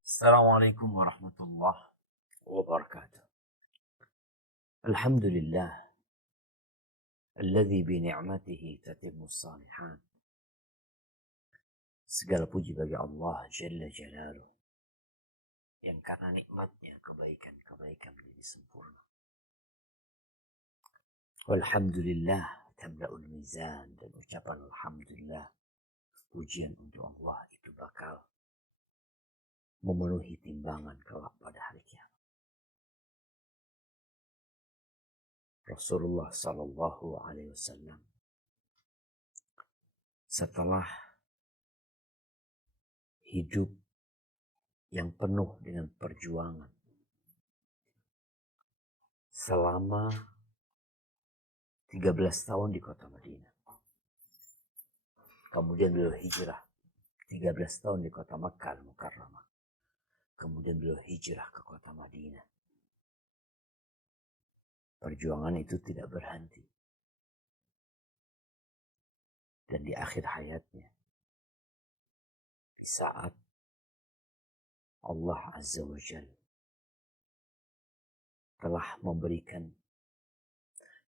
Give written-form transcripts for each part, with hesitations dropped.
Assalamualaikum warahmatullahi wabarakatuh. Alhamdulillah alladzi bi ni'matihi tatimmus shalihat. Segala puji bagi Allah Jalla Jalaluh yang karena nikmatnya kebaikan-kebaikan menjadi sempurna. Walhamdulillah tamla'ul mizan, dan ucapan alhamdulillah, pujian untuk Allah itu bakal memenuhi timbangan kelak pada hari kiamat. Rasulullah sallallahu alaihi wasallam setelah hidup yang penuh dengan perjuangan selama 13 tahun di kota Madinah. Kemudian beliau hijrah 13 tahun di kota Makkah Al-Mukarramah. Kemudian beliau hijrah ke kota Madinah. Perjuangan itu tidak berhenti. Dan di akhir hayatnya, di saat Allah Azza wa Jalla telah memberikan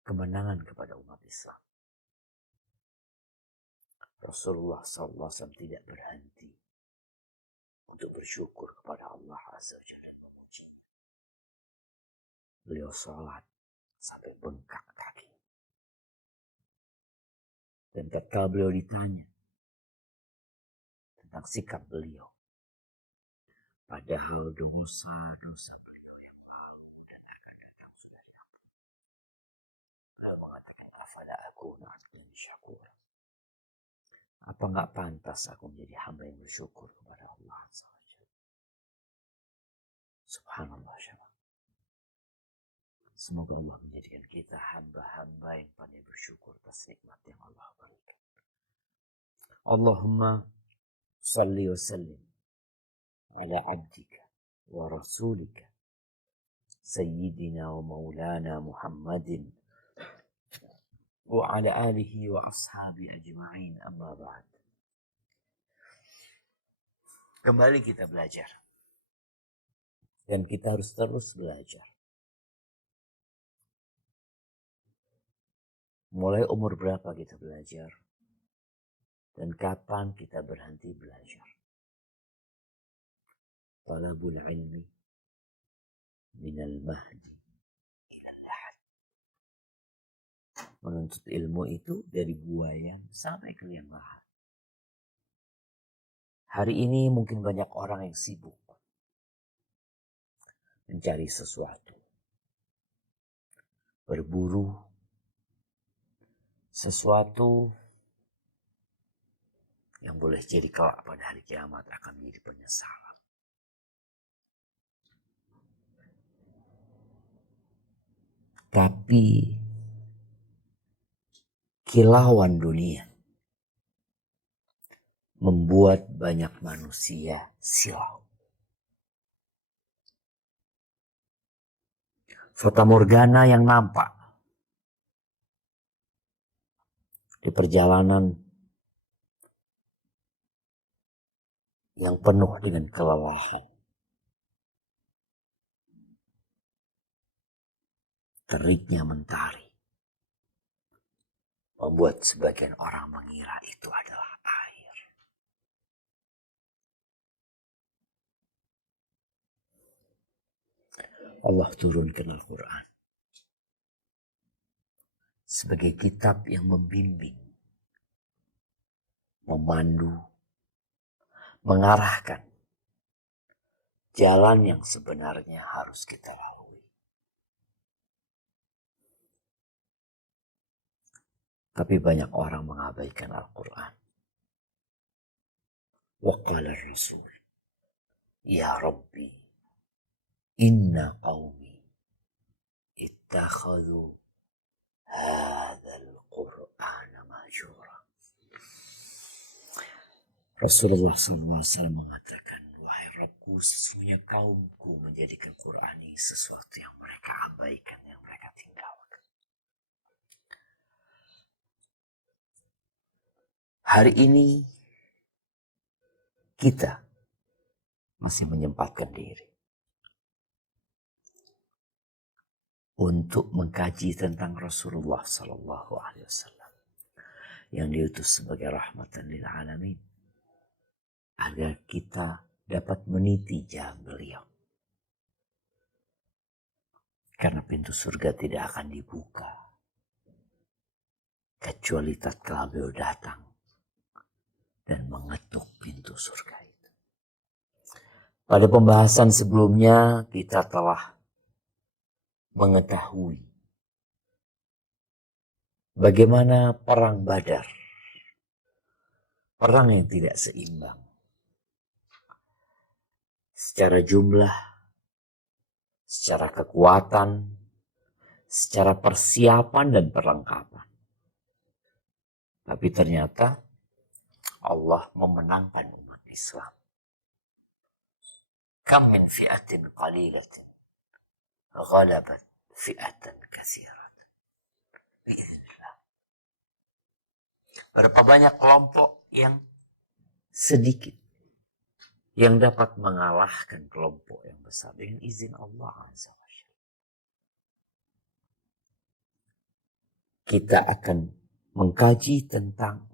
kemenangan kepada umat Islam, Rasulullah SAW tidak berhenti untuk bersyukur kepada Allah Azza wa Jalla, memuji. Beliau sholat sampai bengkak kaki. Dan ketika beliau ditanya tentang sikap beliau, padahal dosa beliau yang lalu dan akan datang sudah diampuni, beliau mengatakan, afala akuna abdan syakur. Apa enggak pantas aku menjadi hamba yang bersyukur kepada Allah Azza wa Jalla? Subhanallah syabab. Semoga Allah menjadikan kita hamba-hamba yang pandai bersyukur atas nikmat yang Allah berikan. Allahumma salli wa sallim ala abdika wa rasulika sayyidina wa maulana Muhammadin wa ala alihi wa ashabi ajma'in, amma ba'd. Kembali kita belajar. Dan kita harus terus belajar. Mulai umur berapa kita belajar? Dan kapan kita berhenti belajar? Talabul ilmi minal mahdi ilal lahad. Menuntut ilmu itu dari buayan sampai ke liang lahat. Hari ini mungkin banyak orang yang sibuk mencari sesuatu, berburu sesuatu yang boleh jadi kelak pada hari kiamat akan menjadi penyesalan. Tapi kilauan dunia membuat banyak manusia silau. Fata morgana yang nampak di perjalanan yang penuh dengan kelelahan, teriknya mentari, membuat sebagian orang mengira itu adalah air. Allah turunkan Al-Quran sebagai kitab yang membimbing, memandu, mengarahkan jalan yang sebenarnya harus kita lalui. Tapi banyak orang mengabaikan Al-Quran. Wa qala ar-rasul, ya Rabbi, inna qawmi ittakhadhu hadzal Qur'ana mahjura. Rasulullah SAW mengatakan, wahai Rabbku, sesungguhnya kaumku menjadikan Quran ini sesuatu yang mereka abaikan, yang mereka tinggalkan. Hari ini kita masih menyempatkan diri untuk mengkaji tentang Rasulullah Sallallahu Alaihi Wasallam yang diutus sebagai rahmatan lil alamin, agar kita dapat meniti jalan beliau. Karena pintu surga tidak akan dibuka kecuali tatkala beliau datang dan mengetuk pintu surga itu. Pada pembahasan sebelumnya kita telah mengetahui bagaimana perang Badar, perang yang tidak seimbang secara jumlah, secara kekuatan, secara persiapan dan perlengkapan. Tapi ternyata Allah memenangkan umat Islam. Kam min fi'atin qalilatin ghalabat fi'atan katsiratan. Biiznillah. Berapa banyak kelompok yang sedikit yang dapat mengalahkan kelompok yang besar dengan izin Allah Azza wa Jalla. Kita akan mengkaji tentang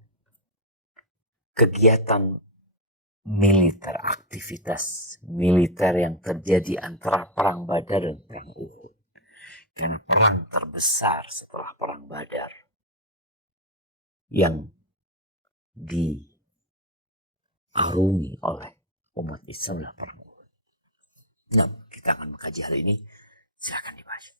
kegiatan militer, aktivitas militer yang terjadi antara perang Badar dan perang Uhud. Karena perang terbesar setelah perang Badar yang diarungi oleh umat Islam adalah perang Uhud. Nah, kita akan mengkaji hal ini. Silakan dibaca.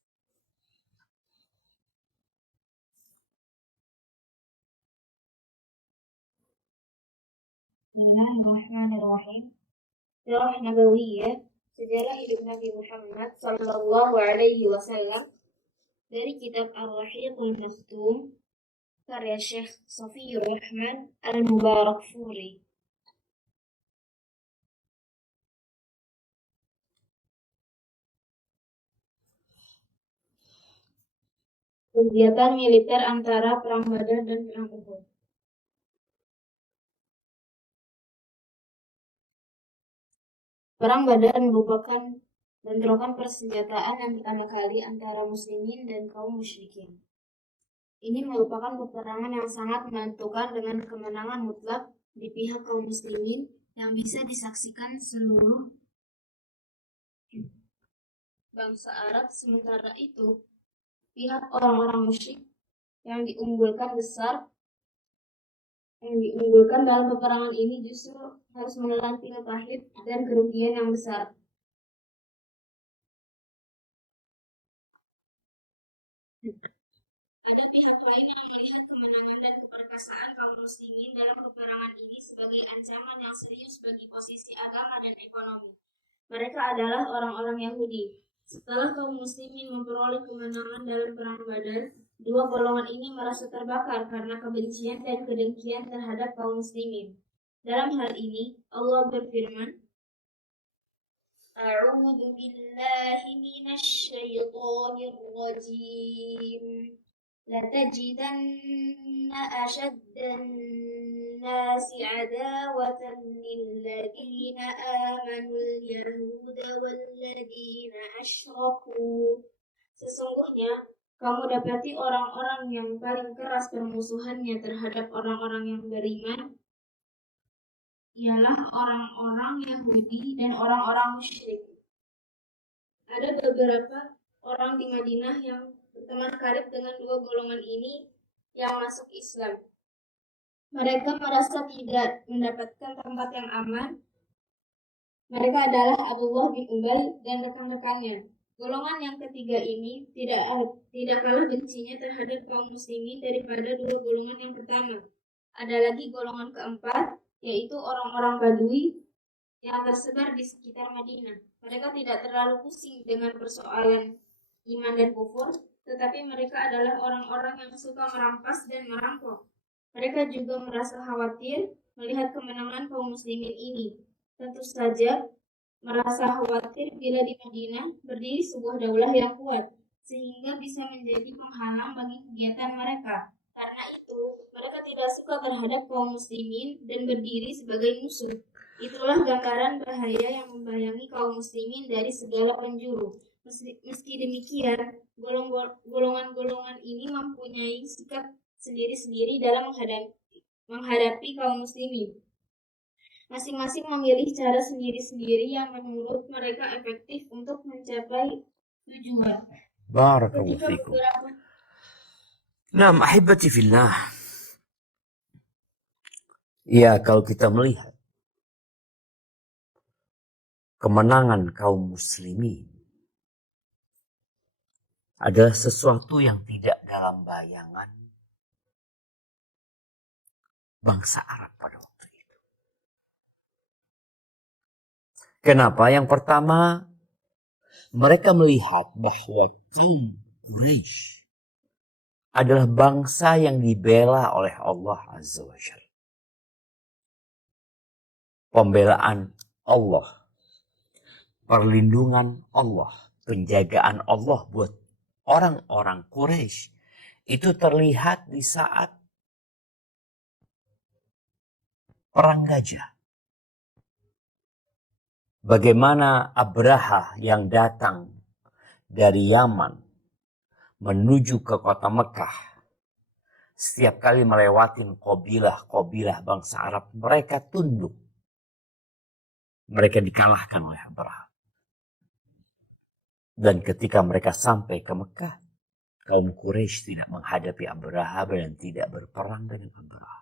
Bismillahirrahmanirrahim. Sirah Nabawiyah, sejarah hidup Nabi Muhammad Sallallahu Alaihi Wasallam, dari kitab Ar-Rahiqul Maktum, karya Syekh Safiyur Rahman Al-Mubarakfuri. Kegiatan militer antara Perang Badar dan Perang Uhud. Perang Badar merupakan bentrokan persenjataan yang pertama kali antara muslimin dan kaum musyrikin. Ini merupakan peperangan yang sangat menentukan dengan kemenangan mutlak di pihak kaum muslimin yang bisa disaksikan seluruh bangsa Arab. Sementara itu, pihak orang-orang musyrik yang diunggulkan dalam peperangan ini justru harus menelan pil pahit dan kerugian yang besar. Ada pihak lain yang melihat kemenangan dan keperkasaan kaum muslimin dalam peperangan ini sebagai ancaman yang serius bagi posisi agama dan ekonomi. Mereka adalah orang-orang Yahudi. Setelah kaum muslimin memperoleh kemenangan dalam perang Badar, dua golongan ini merasa terbakar karena kebencian dan kedengkian terhadap kaum muslimin. Dalam hal ini, Allah berfirman, A'udzu billahi minasy syaithanir rajim. لتجدن أشد الناس عداوة للذين آمنوا اليهود والذين أشركوا. Sesungguhnya kamu dapati orang-orang yang paling keras permusuhannya terhadap orang-orang yang beriman ialah orang-orang Yahudi dan orang-orang musyrik. Ada beberapa orang di Madinah yang berteman karib dengan dua golongan ini yang masuk Islam. Mereka merasa tidak mendapatkan tempat yang aman. Mereka adalah Abdullah bin Ubay dan rekan-rekannya. Golongan yang ketiga ini tidak kalah bencinya terhadap kaum muslimin daripada dua golongan yang pertama. Ada lagi golongan keempat, yaitu orang-orang Badui yang tersebar di sekitar Madinah. Mereka tidak terlalu pusing dengan persoalan iman dan kufur, tetapi mereka adalah orang-orang yang suka merampas dan merampok. Mereka juga merasa khawatir melihat kemenangan kaum muslimin ini. Tentu saja merasa khawatir bila di Madinah berdiri sebuah daulah yang kuat, sehingga bisa menjadi penghalang bagi kegiatan mereka. Karena itu, mereka tidak suka terhadap kaum muslimin dan berdiri sebagai musuh. Itulah gambaran bahaya yang membayangi kaum muslimin dari segala penjuru. Meski demikian, golongan-golongan ini mempunyai sikap sendiri-sendiri dalam menghadapi kaum muslimin. Masing-masing memilih cara sendiri-sendiri yang menurut mereka efektif untuk mencapai tujuan. Barakallahu fikum. Nah, ahibati fillah. Ya, kalau kita melihat kemenangan kaum muslimin adalah sesuatu yang tidak dalam bayangan bangsa Arab pada waktu itu. Kenapa? Yang pertama, mereka melihat bahwa kaum Quraisy adalah bangsa yang dibela oleh Allah Azza wa Jalla. Pembelaan Allah, perlindungan Allah, penjagaan Allah buat orang-orang Quraisy itu terlihat di saat perang gajah. Bagaimana Abraha yang datang dari Yaman menuju ke kota Mekah, setiap kali melewatin kabilah bangsa Arab, mereka tunduk. Mereka dikalahkan oleh Abraha. Dan ketika mereka sampai ke Mekah, kaum Quraisy tidak menghadapi Abraha dan tidak berperang dengan Abraha.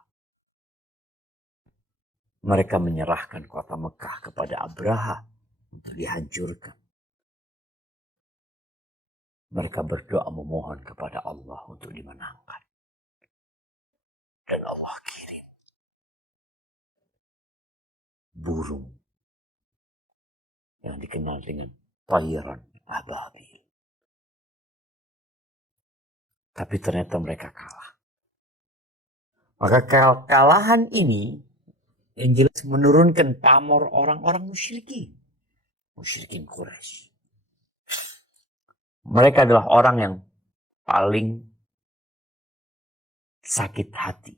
Mereka menyerahkan kota Mekah kepada Abraha untuk dihancurkan. Mereka berdoa memohon kepada Allah untuk dimenangkan. Dan Allah kirim burung yang dikenal dengan Tayran Ababil. Tapi ternyata mereka kalah. Maka kekalahan ini yang jelas menurunkan pamor orang-orang musyrikin Quraisy. Mereka adalah orang yang paling sakit hati.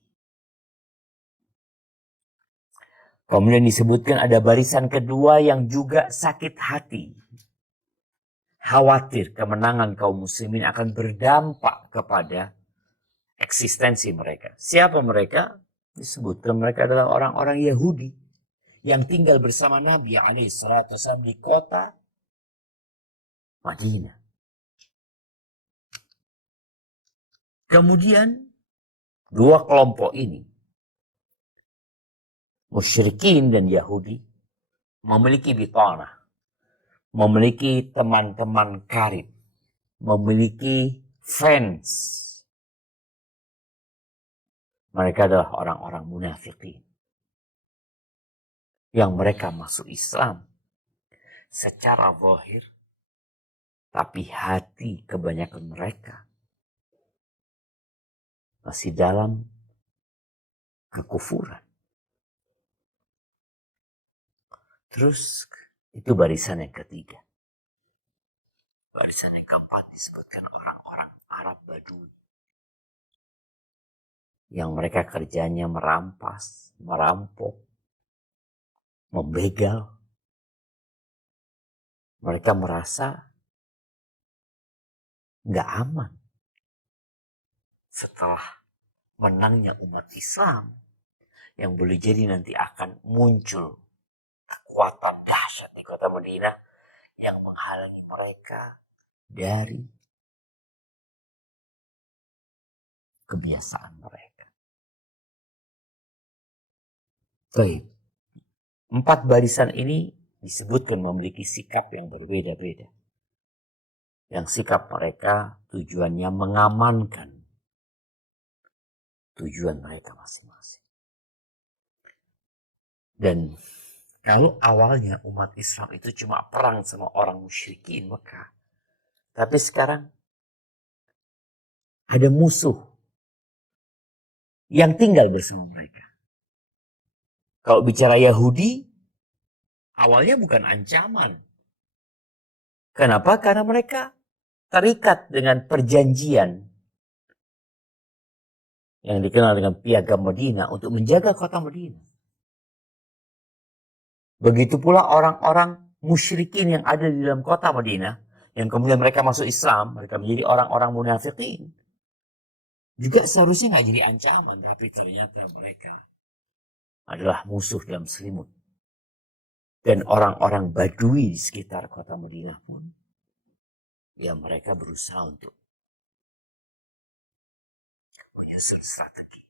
Kemudian disebutkan ada barisan kedua yang juga sakit hati. Khawatir kemenangan kaum muslimin akan berdampak kepada eksistensi mereka. Siapa mereka? Disebutkan mereka adalah orang-orang Yahudi yang tinggal bersama Nabi SAW di kota Madinah. Kemudian dua kelompok ini, musyrikin dan Yahudi, memiliki bitanah, memiliki teman-teman karib, memiliki fans. Mereka adalah orang-orang munafikin yang mereka masuk Islam secara zahir, tapi hati kebanyakan mereka masih dalam kekufuran. Terus itu barisan yang ketiga. Barisan yang keempat disebutkan orang-orang Arab Badui. Yang mereka kerjanya merampas, merampok, membegal. Mereka merasa gak aman. Setelah menangnya umat Islam, yang boleh jadi nanti akan muncul kekuatan dahsyat di kota Madinah yang menghalangi mereka dari kebiasaan mereka. Baik. 4 barisan ini disebutkan memiliki sikap yang berbeda-beda. Yang sikap mereka tujuannya mengamankan tujuan mereka masing-masing. Dan kalau awalnya umat Islam itu cuma perang sama orang musyrikin Mekah, tapi sekarang ada musuh yang tinggal bersama mereka. Kalau bicara Yahudi, awalnya bukan ancaman. Kenapa? Karena mereka terikat dengan perjanjian yang dikenal dengan Piagam Madinah untuk menjaga kota Madinah. Begitu pula orang-orang musyrikin yang ada di dalam kota Madinah, yang kemudian mereka masuk Islam, mereka menjadi orang-orang munafikin. Juga seharusnya nggak jadi ancaman, tapi ternyata mereka adalah musuh dalam selimut. Dan orang-orang Badui di sekitar kota Madinah pun, ya mereka berusaha untuk punya strategi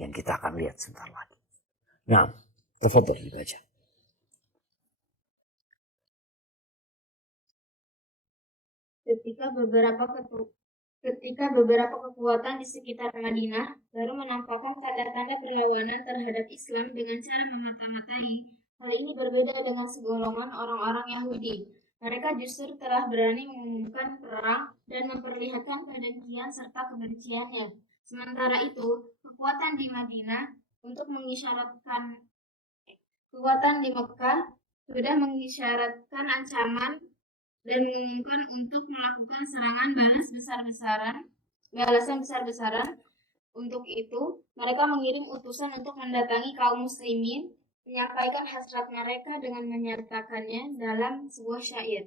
yang kita akan lihat sebentar lagi. Nah, tafadhol dibaca. Ketika beberapa kekuatan di sekitar Madinah baru menampakkan tanda-tanda perlawanan terhadap Islam dengan cara memata-matai, hal ini berbeda dengan segolongan orang-orang Yahudi. Mereka justru telah berani mengumumkan perang dan memperlihatkan kedengkian serta kebenciannya. Sementara itu, kekuatan di Mekah sudah mengisyaratkan ancaman dan mengumumkan untuk melakukan serangan balasan besar-besaran. Untuk itu, mereka mengirim utusan untuk mendatangi kaum muslimin, menyampaikan hasrat mereka dengan menyatakannya dalam sebuah syair.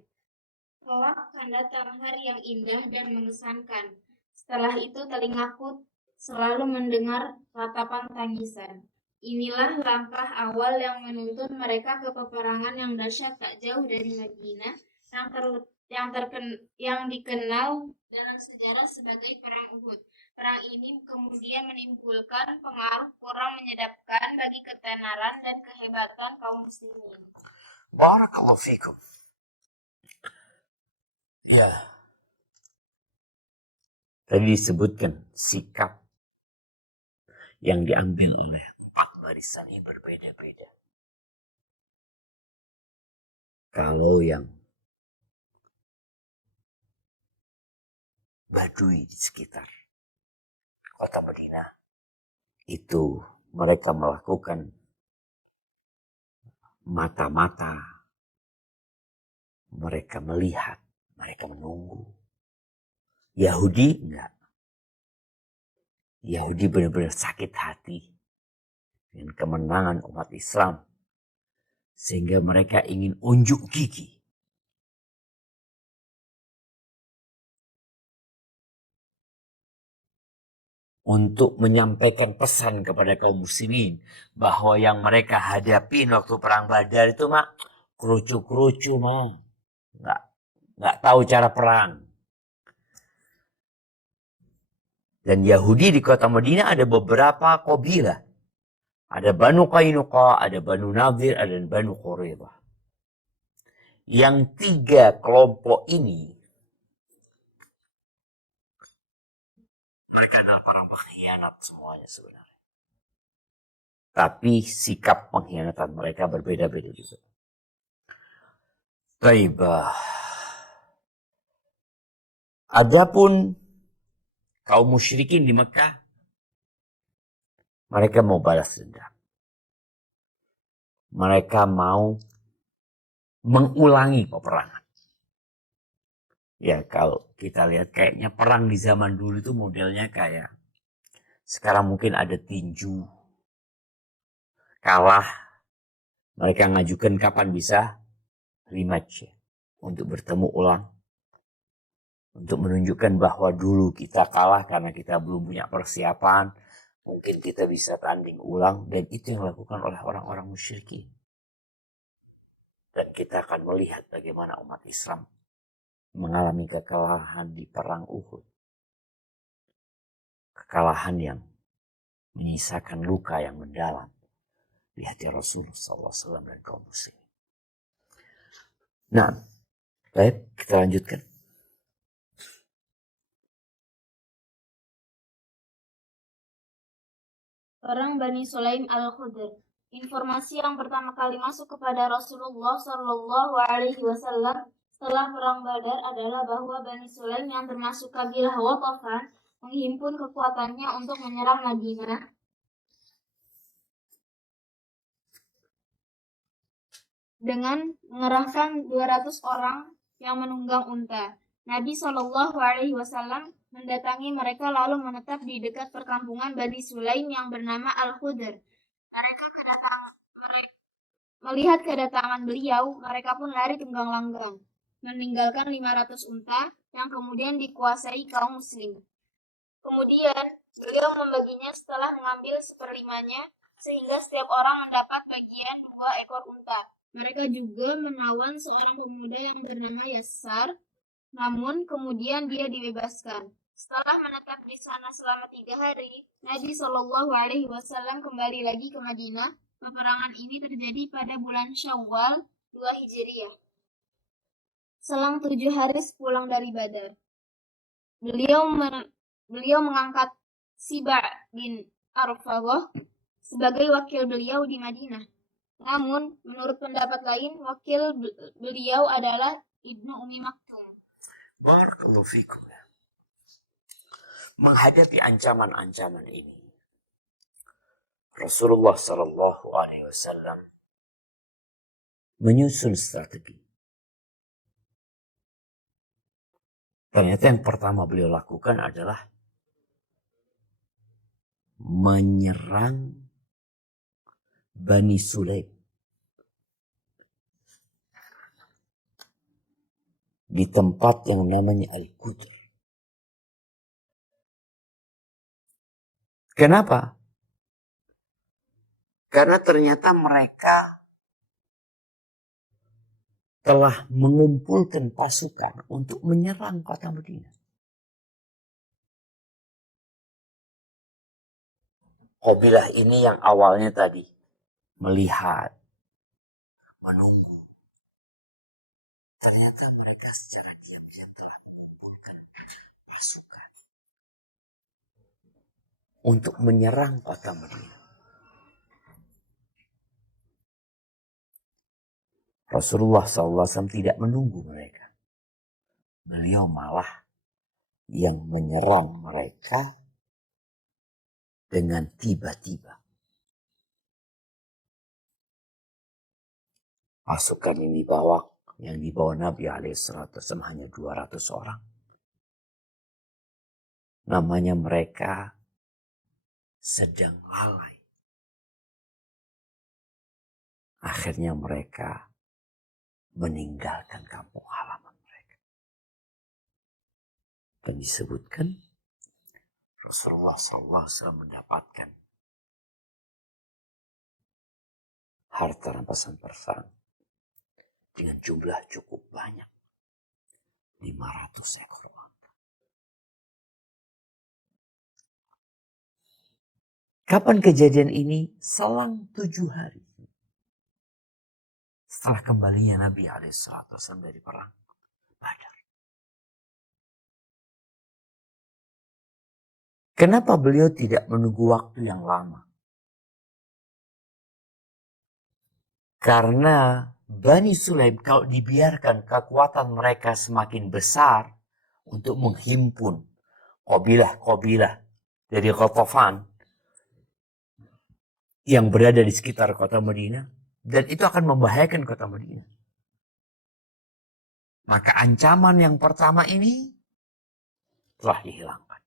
Kelak akan datang hari yang indah dan mengesankan. Setelah itu telingaku selalu mendengar ratapan tangisan. Inilah langkah awal yang menuntun mereka ke peperangan yang dahsyat tak jauh dari Madinah, yang dikenal dalam sejarah sebagai Perang Uhud. Perang ini kemudian menimbulkan pengaruh kurang menyedapkan bagi ketenaran dan kehebatan kaum muslimin. Barakallahu fikum. Ya. Tadi disebutkan sikap yang diambil oleh 4 barisan ini berbeda-beda. Kalau yang Badui di sekitar kota Madinah, itu mereka melakukan mata-mata, mereka melihat, mereka menunggu. Yahudi enggak. Yahudi benar-benar sakit hati dengan kemenangan umat Islam, sehingga mereka ingin unjuk gigi. Untuk menyampaikan pesan kepada kaum muslimin bahwa yang mereka hadapin waktu perang Badar itu mah kerucu-kerucu mah, nggak tahu cara perang. Dan Yahudi di kota Madinah ada beberapa kabilah. Ada Banu Qainuqa, ada Banu Nadir, ada Banu Quraidah. Yang 3 kelompok ini mereka adalah para pengkhianat semuanya sebenarnya. Tapi sikap pengkhianatan mereka berbeda-beda juga. Baiklah. Adapun kaum musyrikin di Mekah, mereka mau balas dendam. Mereka mau mengulangi peperangan. Ya kalau kita lihat kayaknya perang di zaman dulu itu modelnya kayak sekarang mungkin ada tinju. Kalah, mereka ngajukan kapan bisa rematch ya, untuk bertemu ulang. Untuk menunjukkan bahwa dulu kita kalah karena kita belum punya persiapan. Mungkin kita bisa tanding ulang. Dan itu yang dilakukan oleh orang-orang musyrikin. Dan kita akan melihat bagaimana umat Islam mengalami kekalahan di perang Uhud. Kekalahan yang menyisakan luka yang mendalam di hati Rasulullah SAW dan kaum muslimin. Nah, baik, kita lanjutkan. Orang Bani Sulaim Al-Khudr. Informasi yang pertama kali masuk kepada Rasulullah Shallallahu Alaihi Wasallam setelah perang Badar adalah bahwa Bani Sulaim yang termasuk kabilah Watafan menghimpun kekuatannya untuk menyerang Madinah dengan mengerahkan 200 orang yang menunggang unta. Nabi Shallallahu Alaihi Wasallam mendatangi mereka lalu menetap di dekat perkampungan Bani Sulaim yang bernama Al-Khudr. Melihat kedatangan beliau, mereka pun lari tunggang-langgang, meninggalkan 500 unta yang kemudian dikuasai kaum muslim. Kemudian, beliau membaginya setelah mengambil seperlimanya, sehingga setiap orang mendapat bagian 2 ekor unta. Mereka juga menawan seorang pemuda yang bernama Yasar, namun kemudian dia dibebaskan. Setelah menetap di sana selama 3 hari, Nabi Shallallahu Alaihi Wasallam kembali lagi ke Madinah. Peperangan ini terjadi pada bulan Syawal 2 Hijriah. Selang 7 hari sepulang dari Badar, beliau mengangkat Siba bin Arfawah sebagai wakil beliau di Madinah. Namun, menurut pendapat lain, wakil beliau adalah Ibnu Umi Maktum. Barakallahu fikum. Menghadapi ancaman-ancaman ini, Rasulullah Sallallahu Alaihi Wasallam menyusun strategi. Ternyata yang pertama beliau lakukan adalah menyerang Bani Sulaim di tempat yang namanya Al-Qudr. Kenapa? Karena ternyata mereka telah mengumpulkan pasukan untuk menyerang kota Madinah. Qabilah ini yang awalnya tadi melihat, menunggu. Ternyata mereka secara diam-diam telah mengumpulkan pasukan untuk menyerang kota Madinah. Rasulullah SAW tidak menunggu mereka. Beliau malah yang menyerang mereka dengan tiba-tiba. Pasukan yang dibawa Nabi SAW hanya 200 orang. Namanya mereka sedang lalai. Akhirnya mereka meninggalkan kampung halaman mereka. Dan disebutkan Rasulullah SAW mendapatkan harta rampasan perang dengan jumlah cukup banyak, 500 ekor unta. Kapan kejadian ini? Selang 7 hari setelah kembalinya Nabi SAW dari perang Badar. Kenapa beliau tidak menunggu waktu yang lama? Karena Bani Sulaim kalau dibiarkan kekuatan mereka semakin besar untuk menghimpun kabilah-kabilah dari Ghatafan yang berada di sekitar kota Madinah, dan itu akan membahayakan kota Madinah. Maka ancaman yang pertama ini telah dihilangkan.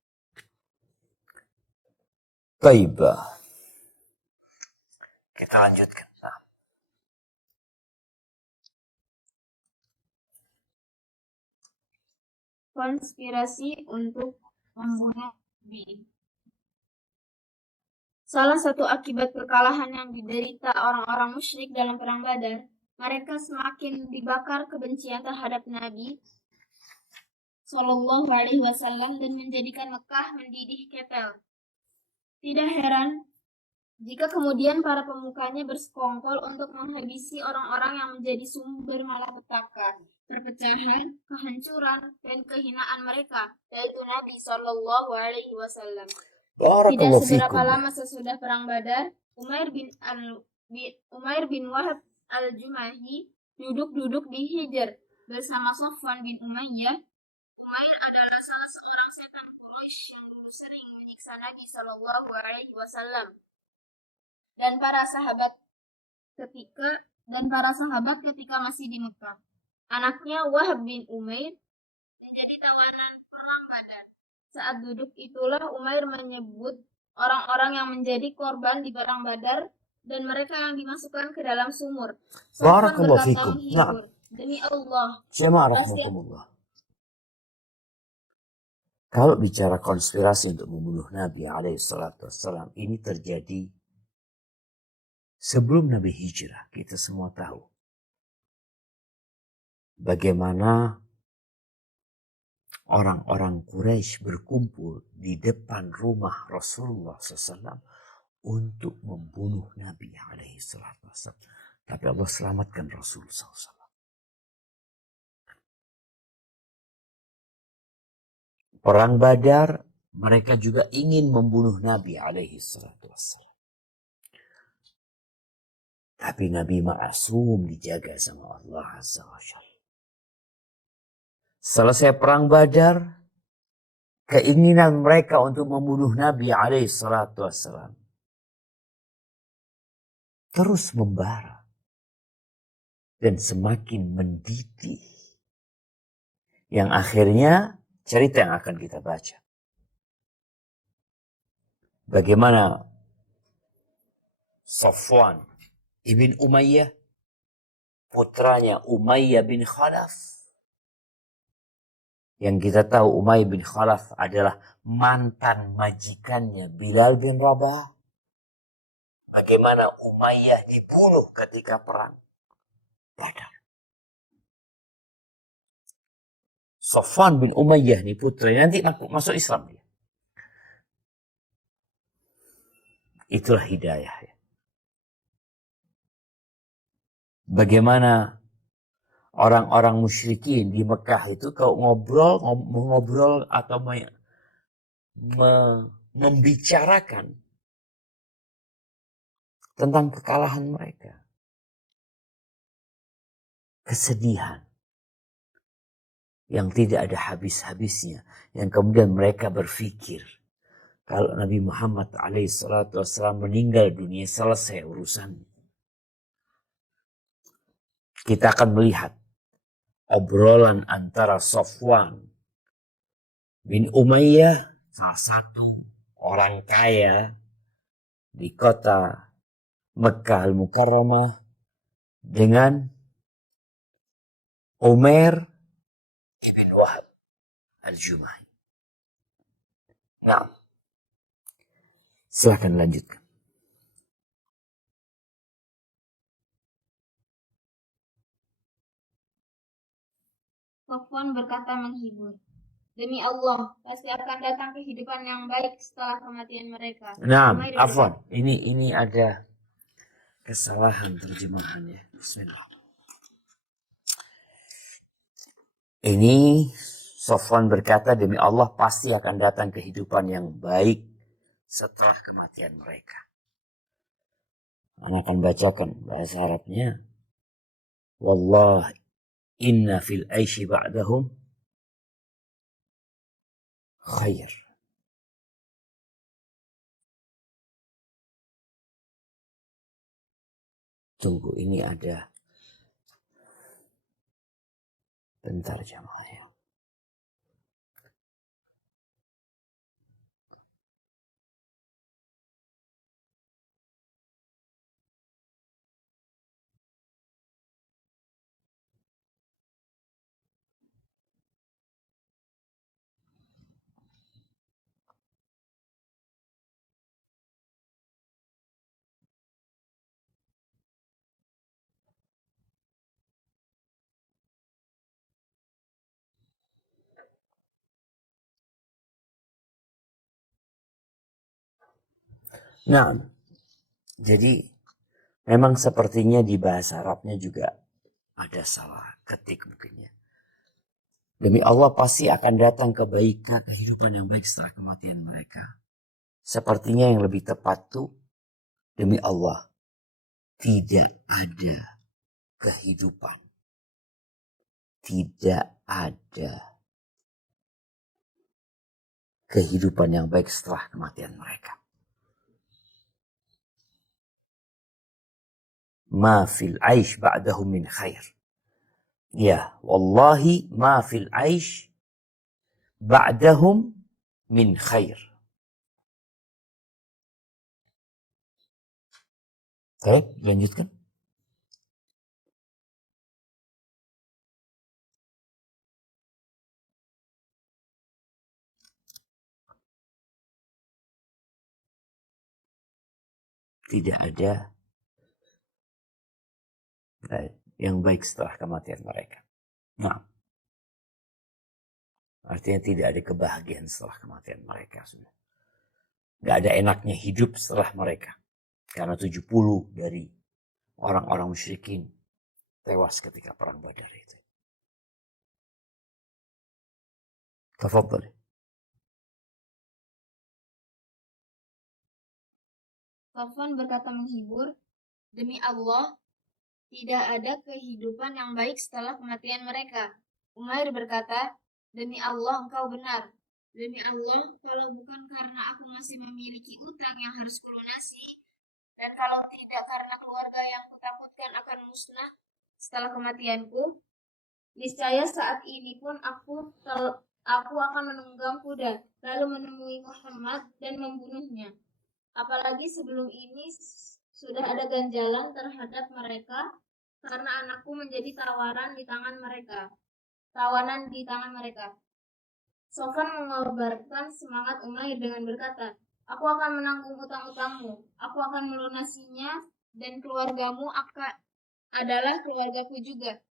Baiklah. Kita lanjutkan. Konspirasi untuk membunuh Nabi. Salah satu akibat kekalahan yang diderita orang-orang musyrik dalam perang Badar, mereka semakin dibakar kebencian terhadap Nabi Shallallahu Alaihi Wasallam dan menjadikan Mekah mendidih ketel. Tidak heran jika kemudian para pemukanya bersekongkol untuk menghabisi orang-orang yang menjadi sumber malapetaka, perpecahan, kehancuran, dan kehinaan mereka, yaitu Nabi Shallallahu Alaihi Wasallam. Tidak seberapa lama sesudah perang Badar, Umair bin Wahab al-Jumahi duduk-duduk di Hijr bersama Safwan bin Umayyah. Umair adalah salah seorang setan Quraisy yang dulu sering menyiksa Nabi Shallallahu Alaihi Wasallam dan para sahabat ketika masih di Mekah. Anaknya Wahab bin Umair menjadi tawanan perang Badar. Saat duduk itulah Umair menyebut orang-orang yang menjadi korban di perang Badar dan mereka yang dimasukkan ke dalam sumur. Barakallahu berkata fikum. menghibur, demi Allah, Jemaah rahmatullah. Kalau bicara konspirasi untuk membunuh Nabi alaihissalam, ini terjadi sebelum Nabi hijrah. Kita semua tahu bagaimana orang-orang Quraisy berkumpul di depan rumah Rasulullah SAW untuk membunuh Nabi alaihissalam. Tapi Allah selamatkan Rasulullah SAW. Perang Badar, mereka juga ingin membunuh Nabi alaihissalam. Tapi Nabi ma'asum dijaga sama Allah Azza wa Jalla. Selesai perang Badar, keinginan mereka untuk membunuh Nabi alaihissalam terus membara dan semakin mendidih. Yang akhirnya cerita yang akan kita baca. Bagaimana Safwan ibn Umayyah, putranya Umayyah bin Khalaf. Yang kita tahu Umayyah bin Khalaf adalah mantan majikannya Bilal bin Rabah. Bagaimana Umayyah dibunuh ketika perang Badar. Safwan bin Umayyah ini putranya nanti masuk Islam dia. Itulah hidayah ya. Bagaimana orang-orang musyrikin di Mekah itu kalau ngobrol atau membicarakan tentang kekalahan mereka. Kesedihan yang tidak ada habis-habisnya. Yang kemudian mereka berpikir, kalau Nabi Muhammad alaihissalam meninggal dunia, selesai urusan. Kita akan melihat obrolan antara Safwan bin Umayyah, salah satu orang kaya di kota Mekkah Al-Mukarramah, dengan Umair ibn Wahab Al-Jumahi. Nah, silakan lanjutkan. Safwan berkata menghibur, demi Allah, pasti akan datang kehidupan yang baik setelah kematian mereka. Nah, afwan, ini ada kesalahan terjemahannya. Bismillah. Ini Safwan berkata, demi Allah pasti akan datang kehidupan yang baik setelah kematian mereka. Anak akan bacakan bahasa Arabnya. Wallah inna fil aishi ba'dahum khair. Tunggu, ini ada. Bentar jamaah ya. Nah, jadi memang sepertinya di bahasa Arabnya juga ada salah ketik mungkin ya. Demi Allah pasti akan datang kebaikan, kehidupan yang baik setelah kematian mereka. Sepertinya yang lebih tepat tuh, demi Allah tidak ada kehidupan. Tidak ada kehidupan yang baik setelah kematian mereka. Ma fil aish ba'dahum min khair. Ya, wallahi ma fil aish ba'dahum min khair. Baik, lanjutkan. Tidak ada yang baik setelah kematian mereka. Nah, artinya tidak ada kebahagiaan setelah kematian mereka. Sudah. Gak ada enaknya hidup setelah mereka. Karena 70 dari orang-orang musyrikin tewas ketika perang Badar itu. Tafadhal. Safwan berkata menghibur, demi Allah, tidak ada kehidupan yang baik setelah kematian mereka. Umair berkata, demi Allah engkau benar. Demi Allah, kalau bukan karena aku masih memiliki utang yang harus kulunasi, dan kalau tidak karena keluarga yang kutakutkan akan musnah setelah kematianku, niscaya saat ini pun aku akan menunggang kuda, lalu menemui Muhammad dan membunuhnya. Apalagi sebelum ini sudah ada ganjalan terhadap mereka karena anakku menjadi tawanan di tangan mereka. Sofwan mengobarkan semangat Umair dengan berkata, aku akan menanggung utang-utangmu, aku akan melunasinya, dan keluargamu adalah keluargaku juga.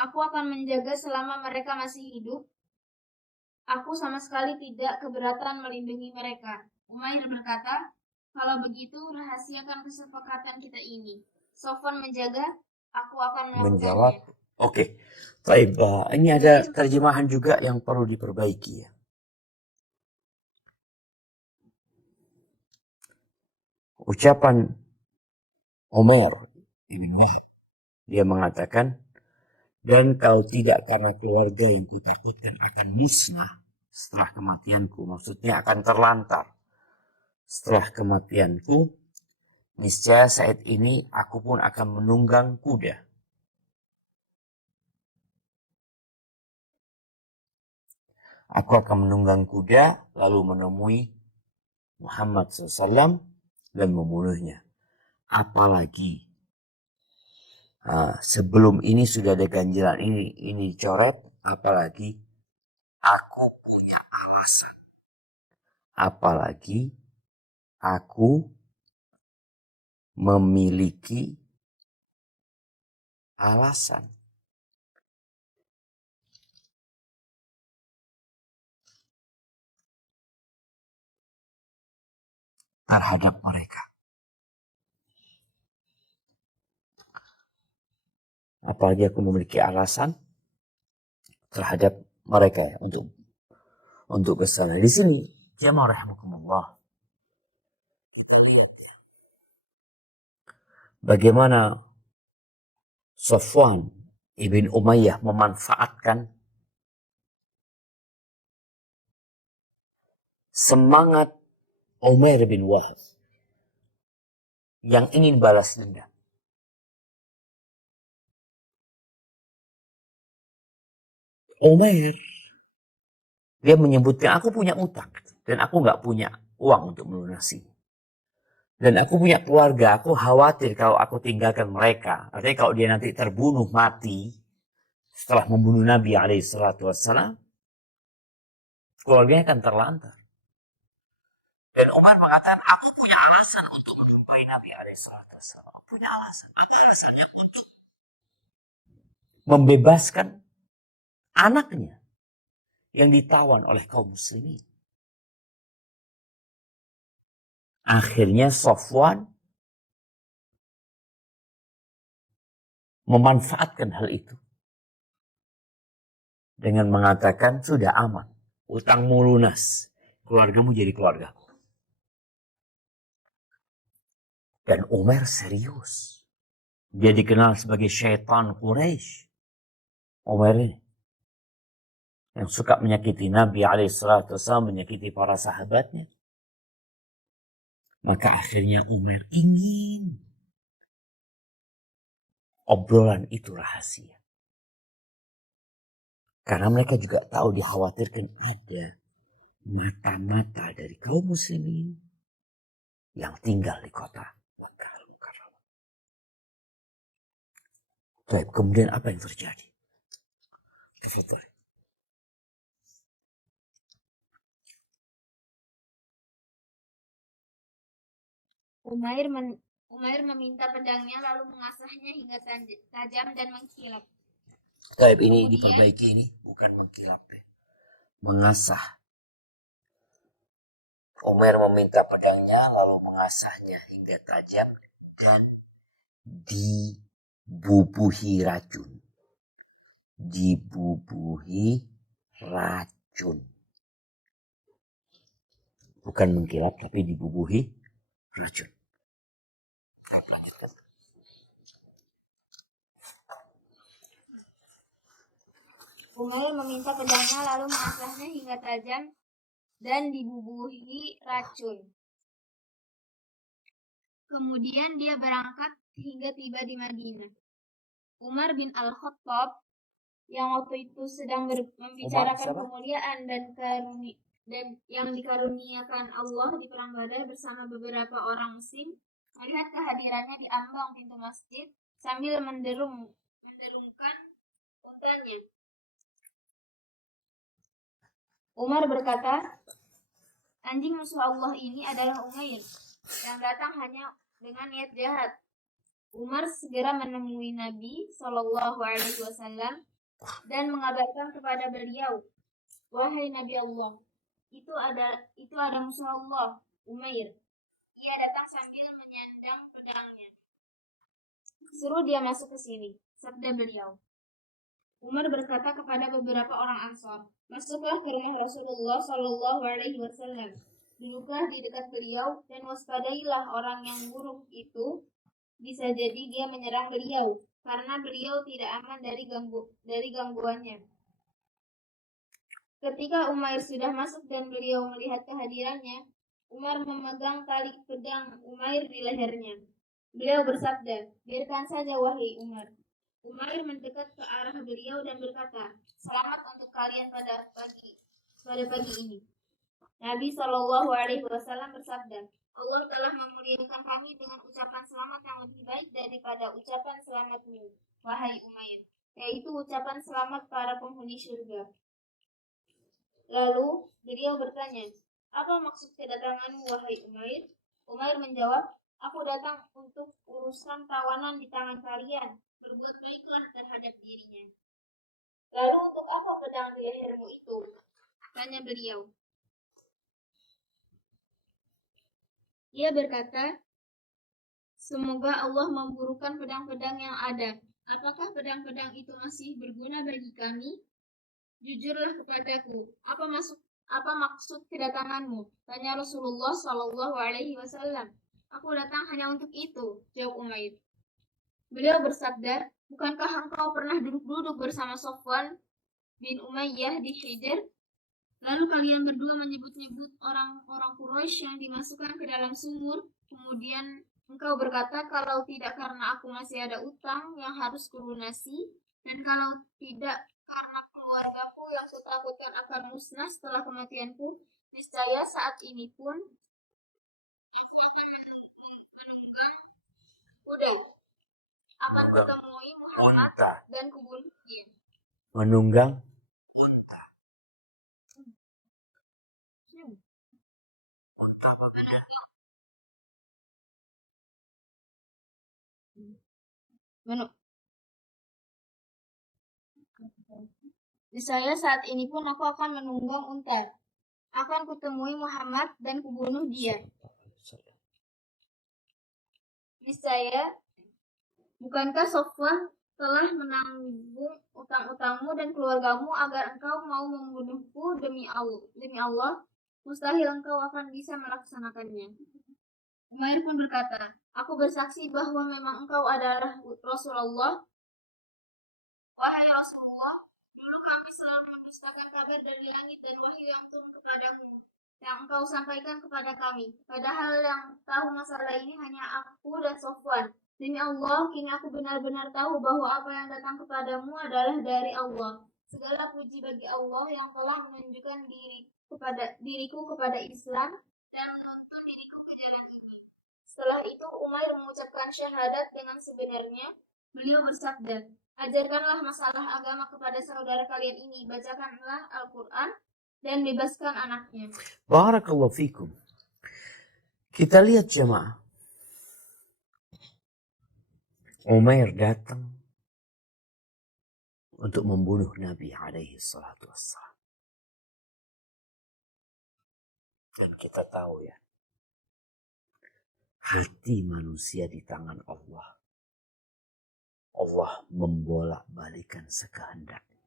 Aku akan menjaga selama mereka masih hidup. Aku sama sekali tidak keberatan melindungi mereka. Umair berkata, kalau begitu rahasiakan kesepakatan kita ini. Sofwan menjaga, aku akan melakukannya. Menjawab. Oke. Baik, ini ada terjemahan juga yang perlu diperbaiki ya. Ucapan Umair ibn Wahab, dia mengatakan, dan kau tidak karena keluarga yang kutakutkan akan musnah setelah kematianku, maksudnya akan terlantar setelah kematianku, niscaya saat ini aku pun akan menunggang kuda. Aku akan menunggang kuda lalu menemui Muhammad SAW dan membunuhnya. Apalagi sebelum ini sudah ada ganjalan ini dicoret, apalagi aku punya alasan. Apalagi aku memiliki alasan. Terhadap mereka. Apalagi aku memiliki alasan terhadap mereka ya, untuk bersama. Di sini, jamaah rahimakumullah. Bagaimana Safwan ibn Umayyah memanfaatkan semangat Umair bin Wahab yang ingin balas dendam. Umair, dia menyebutkan aku punya utang dan aku nggak punya uang untuk melunasi. Dan aku punya keluarga, aku khawatir kalau aku tinggalkan mereka. Artinya kalau dia nanti terbunuh mati setelah membunuh Nabi SAW, keluarganya akan terlantar. Dan Umar mengatakan, aku punya alasan untuk menjumpai Nabi SAW. Aku punya alasan. Apa alasannya? Untuk membebaskan anaknya yang ditawan oleh kaum muslimin. Akhirnya Safwan memanfaatkan hal itu dengan mengatakan sudah aman, utangmu lunas, keluargamu jadi keluargaku. Dan Umar serius. Dia dikenal sebagai syaitan Quraisy. Umar ini yang suka menyakiti Nabi SAW, menyakiti para sahabatnya. Maka akhirnya Umar ingin obrolan itu rahasia. Karena mereka juga tahu dikhawatirkan ada mata-mata dari kaum muslimin yang tinggal di kota Makkah Al-Mukarramah. Baik, kemudian apa yang terjadi? Umair meminta pedangnya lalu mengasahnya hingga tajam dan mengkilap. Baik, ini diperbaiki, ini bukan mengkilap, mengasah. Umair meminta pedangnya lalu mengasahnya hingga tajam dan dibubuhi racun. Dibubuhi racun. Bukan mengkilap tapi dibubuhi racun. Umair meminta pedangnya lalu mengasahnya hingga tajam dan dibubuhi racun. Kemudian dia berangkat hingga tiba di Madinah. Umar bin Al-Khattab yang waktu itu sedang membicarakan kemuliaan dan yang dikaruniakan Allah di perang Badar bersama beberapa orang muslim, melihat kehadirannya di ambang pintu masjid sambil menderungkan untanya. Umar berkata, anjing musuh Allah ini adalah Umair yang datang hanya dengan niat jahat. Umar segera menemui Nabi Shallallahu Alaihi Wasallam dan mengabarkan kepada beliau, wahai Nabi Allah, itu ada musuh Allah, Umair. Ia datang sambil menyandang pedangnya. Suruh dia masuk ke sini, sabda beliau. Umar berkata kepada beberapa orang Ansor, masuklah ke rumah Rasulullah Shallallahu Alaihi Wasallam. Duduklah di dekat beliau dan waspadailah orang yang buruk itu. Bisa jadi dia menyerang beliau karena beliau tidak aman dari gangguannya. Ketika Umair sudah masuk dan beliau melihat kehadirannya, Umar memegang tali pedang Umair di lehernya. Beliau bersabda, biarkan saja wahai Umar. Umair mendekat ke arah beliau dan berkata, selamat untuk kalian pada pagi ini. Nabi Shallallahu Alaihi Wasallam bersabda, Allah telah memuliakan kami dengan ucapan selamat yang lebih baik daripada ucapan selamatmu, wahai Umair, yaitu ucapan selamat para penghuni surga. Lalu beliau bertanya, apa maksud kedatanganmu, wahai Umair? Umair menjawab, aku datang untuk urusan tawanan di tangan kalian. Berbuat baiklah terhadap dirinya. Lalu untuk apa pedang di lehermu itu? Tanya beliau. Ia berkata, semoga Allah memburukan pedang-pedang yang ada. Apakah pedang-pedang itu masih berguna bagi kami? Jujurlah kepadaku, apa maksud kedatanganmu? Tanya Rasulullah Shallallahu Alaihi Wasallam. Aku datang hanya untuk itu, jawab Umair. Beliau bersabda, bukankah engkau pernah duduk-duduk bersama Sofwan bin Umayyah di Hijr? Lalu kalian berdua menyebut-nyebut orang-orang Quraisy yang dimasukkan ke dalam sumur. Kemudian engkau berkata, kalau tidak karena aku masih ada utang yang harus kulunasi, dan kalau tidak karena keluargaku yang kutakutkan akan musnah setelah kematianku, niscaya saat ini pun menunggang kuda akan kutemui Muhammad dan kubunuh dia. Menunggang Saya saat ini pun aku akan menunggang unta. Akan kutemui Muhammad dan kubunuh dia. Saya, bukankah Sofwan telah menanggung utang-utangmu dan keluargamu agar engkau mau membunuhku demi Allah? Mustahil engkau akan bisa melaksanakannya. Umair pun berkata, aku bersaksi bahwa memang engkau adalah Rasulullah. Wahai Rasulullah, dulu kami selalu mendustakan kabar dari langit dan wahyu yang turun kepadamu, yang engkau sampaikan kepada kami. Padahal yang tahu masalah ini hanya aku dan Sofwan. Demi Allah, kini aku benar-benar tahu bahwa apa yang datang kepadamu adalah dari Allah. Segala puji bagi Allah yang telah menunjukkan diriku kepada Islam dan menuntun diriku ke jalan ini. Setelah itu Umair mengucapkan syahadat dengan sebenarnya. Beliau bersabda, ajarkanlah masalah agama kepada saudara kalian ini, bacakanlah Al-Quran dan bebaskan anaknya. Barakallahu fikum. Kita lihat jemaah. Umair datang untuk membunuh Nabi alaihi salatu wassalam. Dan kita tahu ya, hati manusia di tangan Allah. Allah membolak-balikan sekehendaknya.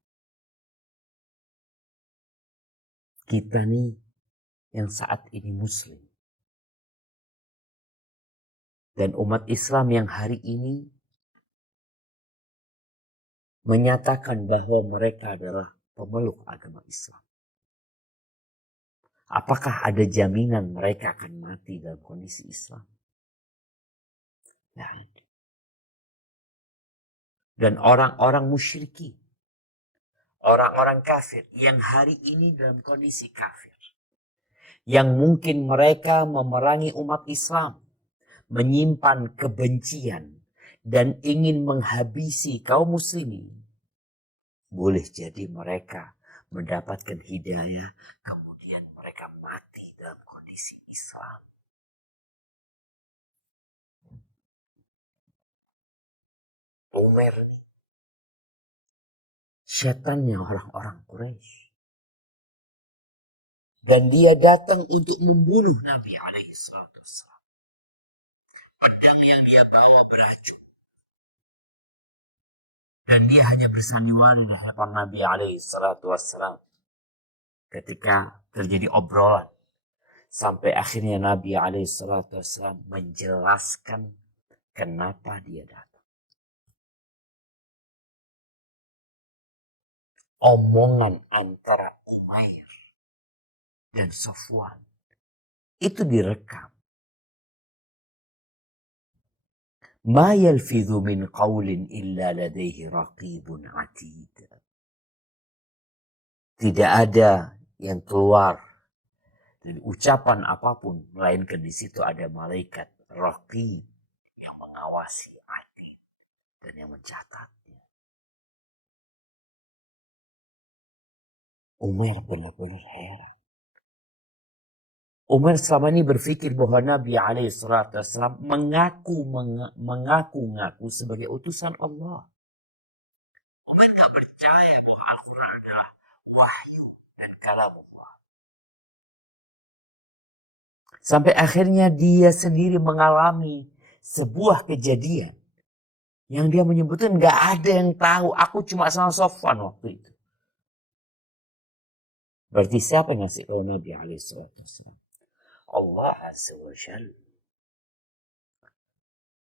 Kita nih yang saat ini muslim. Dan umat Islam yang hari ini menyatakan bahwa mereka adalah pemeluk agama Islam. Apakah ada jaminan mereka akan mati dalam kondisi Islam? Tidak ada. Dan orang-orang musyrikin, orang-orang kafir yang hari ini dalam kondisi kafir, yang mungkin mereka memerangi umat Islam, menyimpan kebencian, dan ingin menghabisi kaum muslimin, boleh jadi mereka mendapatkan hidayah, kemudian mereka mati dalam kondisi Islam. Umar ini setannya orang-orang Quraisy. Dan dia datang untuk membunuh Nabi alaihi salatu wassalam. Pedang yang dia bawa beracun. Dan dia hanya bersandiwara di hadapan Nabi alaihi salatu wassalam. Ketika terjadi obrolan. Sampai akhirnya Nabi alaihi salatu wassalam menjelaskan kenapa dia datang. Omongan antara Umair dan Safwan itu direkam. Ma yalfidhu min qawlin illa ladaihi raqibun atid. Tidak ada yang keluar dari ucapan apapun melainkan di situ ada malaikat raqib yang mengawasi atid dan yang mencatat. Umar benar-benar heran. Umar selama ini berpikir bahwa Nabi SAW mengaku-ngaku sebagai utusan Allah. Umar tak percaya bahwa Al-Quran adalah wahyu dan kalam Allah. Sampai akhirnya dia sendiri mengalami sebuah kejadian yang dia menyebutkan gak ada yang tahu. Aku cuma sama Safwan waktu itu. Berarti siapa yang ngasih tahu Nabi SAW? Allah Azza wa Jalla.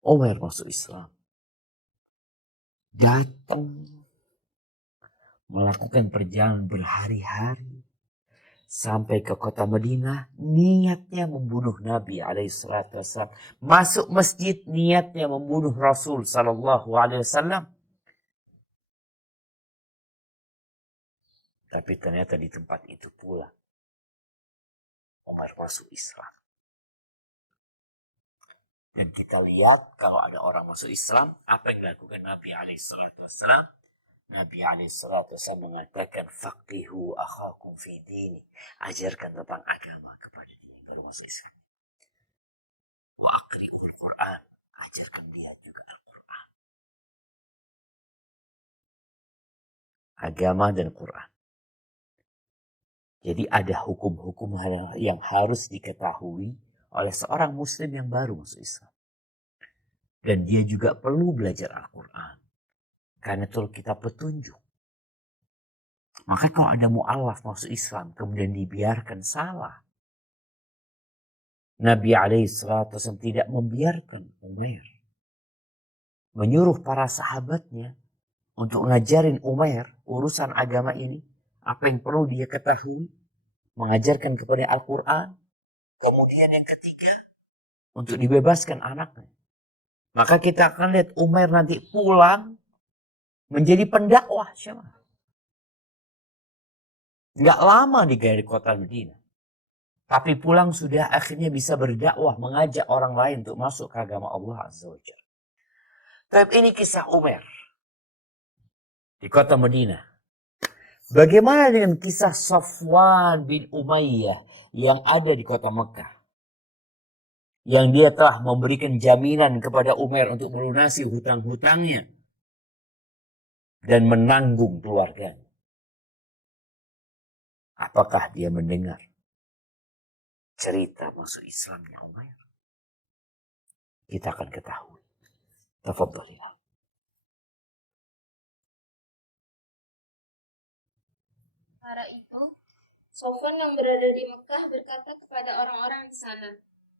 Umar masuk Islam. Datang. Melakukan perjalanan berhari-hari. Sampai ke kota Madinah. Niatnya membunuh Nabi SAW. Masuk masjid niatnya membunuh Rasul SAW. Tapi ternyata di tempat itu pula Umar masuk Islam. Dan kita lihat kalau ada orang masuk Islam, apa yang dilakukan Nabi SAW? Nabi SAW mengatakan, faqihu akhakum fi dini. Ajarkan tentang agama kepada dia yang baru masuk Islam. Wa aqri'ul Qur'an. Ajarkan dia juga Al-Quran. Agama dan Quran. Jadi ada hukum-hukum yang harus diketahui oleh seorang muslim yang baru masuk Islam. Dan dia juga perlu belajar Al-Quran. Karena itu kita petunjuk. Maka kalau ada mu'alaf masuk Islam kemudian dibiarkan salah. Nabi SAW tidak membiarkan Umair. Menyuruh para sahabatnya untuk ngajarin Umair urusan agama ini. Apa yang perlu dia ketahui, mengajarkan kepada Al-Quran. Kemudian yang ketiga, untuk dibebaskan anaknya. Maka kita akan lihat Umair nanti pulang menjadi pendakwah. Gak lama di kota Madinah. Tapi pulang sudah akhirnya bisa berdakwah, mengajak orang lain untuk masuk ke agama Allah Azza wa Jalla. Tapi ini kisah Umar di kota Madinah. Bagaimana dengan kisah Safwan bin Umayyah yang ada di kota Mekah? Yang dia telah memberikan jaminan kepada Umar untuk melunasi hutang-hutangnya dan menanggung keluarganya. Apakah dia mendengar cerita masuk Islamnya Umar? Kita akan ketahui. Tafadhalillah. Sementara itu, Sofwan yang berada di Mekah berkata kepada orang-orang di sana,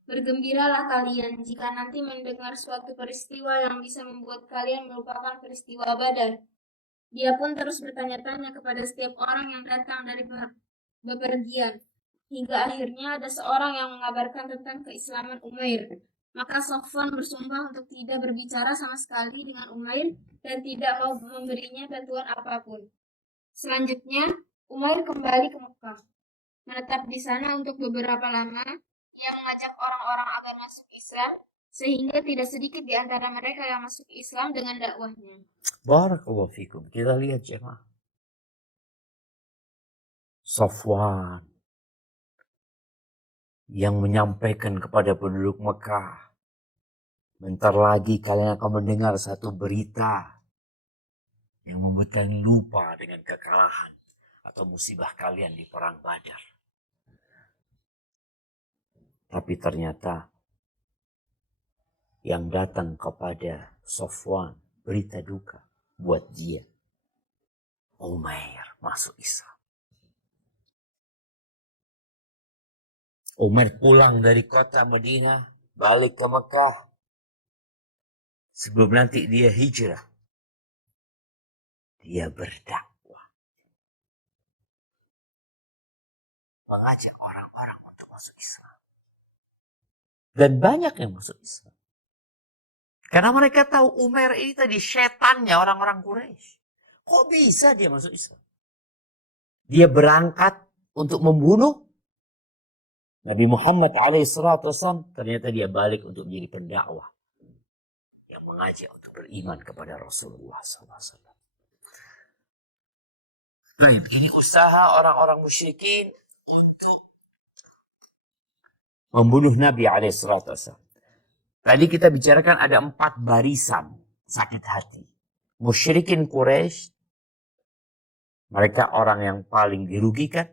"Bergembiralah kalian jika nanti mendengar suatu peristiwa yang bisa membuat kalian melupakan peristiwa Badar." Dia pun terus bertanya-tanya kepada setiap orang yang datang dari bepergian, hingga akhirnya ada seorang yang mengabarkan tentang keislaman Umair. Maka Sofwan bersumpah untuk tidak berbicara sama sekali dengan Umair dan tidak mau memberinya bantuan apapun. Selanjutnya, Umair kembali ke Mekah, menetap di sana untuk beberapa lama. Dia mengajak orang-orang agar masuk Islam, sehingga tidak sedikit di antara mereka yang masuk Islam dengan dakwahnya. Barakallahu fikum. Kita lihat jemaah. Safwan yang menyampaikan kepada penduduk Mekah, bentar lagi kalian akan mendengar satu berita yang membuat kalian lupa dengan kekalahan atau musibah kalian di perang Badar. Tapi ternyata yang datang kepada Safwan berita duka buat dia. Umair masuk Islam. Umar pulang dari kota Madinah, balik ke Mekah. Sebelum nanti dia hijrah. Dia berdakwah. Mengajak orang-orang untuk masuk Islam. Dan banyak yang masuk Islam. Karena mereka tahu Umar ini tadi setannya orang-orang Quraisy. Kok bisa dia masuk Islam? Dia berangkat untuk membunuh Nabi Muhammad alaihissalam, ternyata dia balik untuk menjadi pendakwah yang mengajak untuk beriman kepada Rasulullah SAW. Baik, ini usaha orang-orang musyrikin untuk membunuh Nabi alaihissalam. Tadi kita bicarakan ada 4 barisan sakit hati. Musyrikin Quraisy, mereka orang yang paling dirugikan.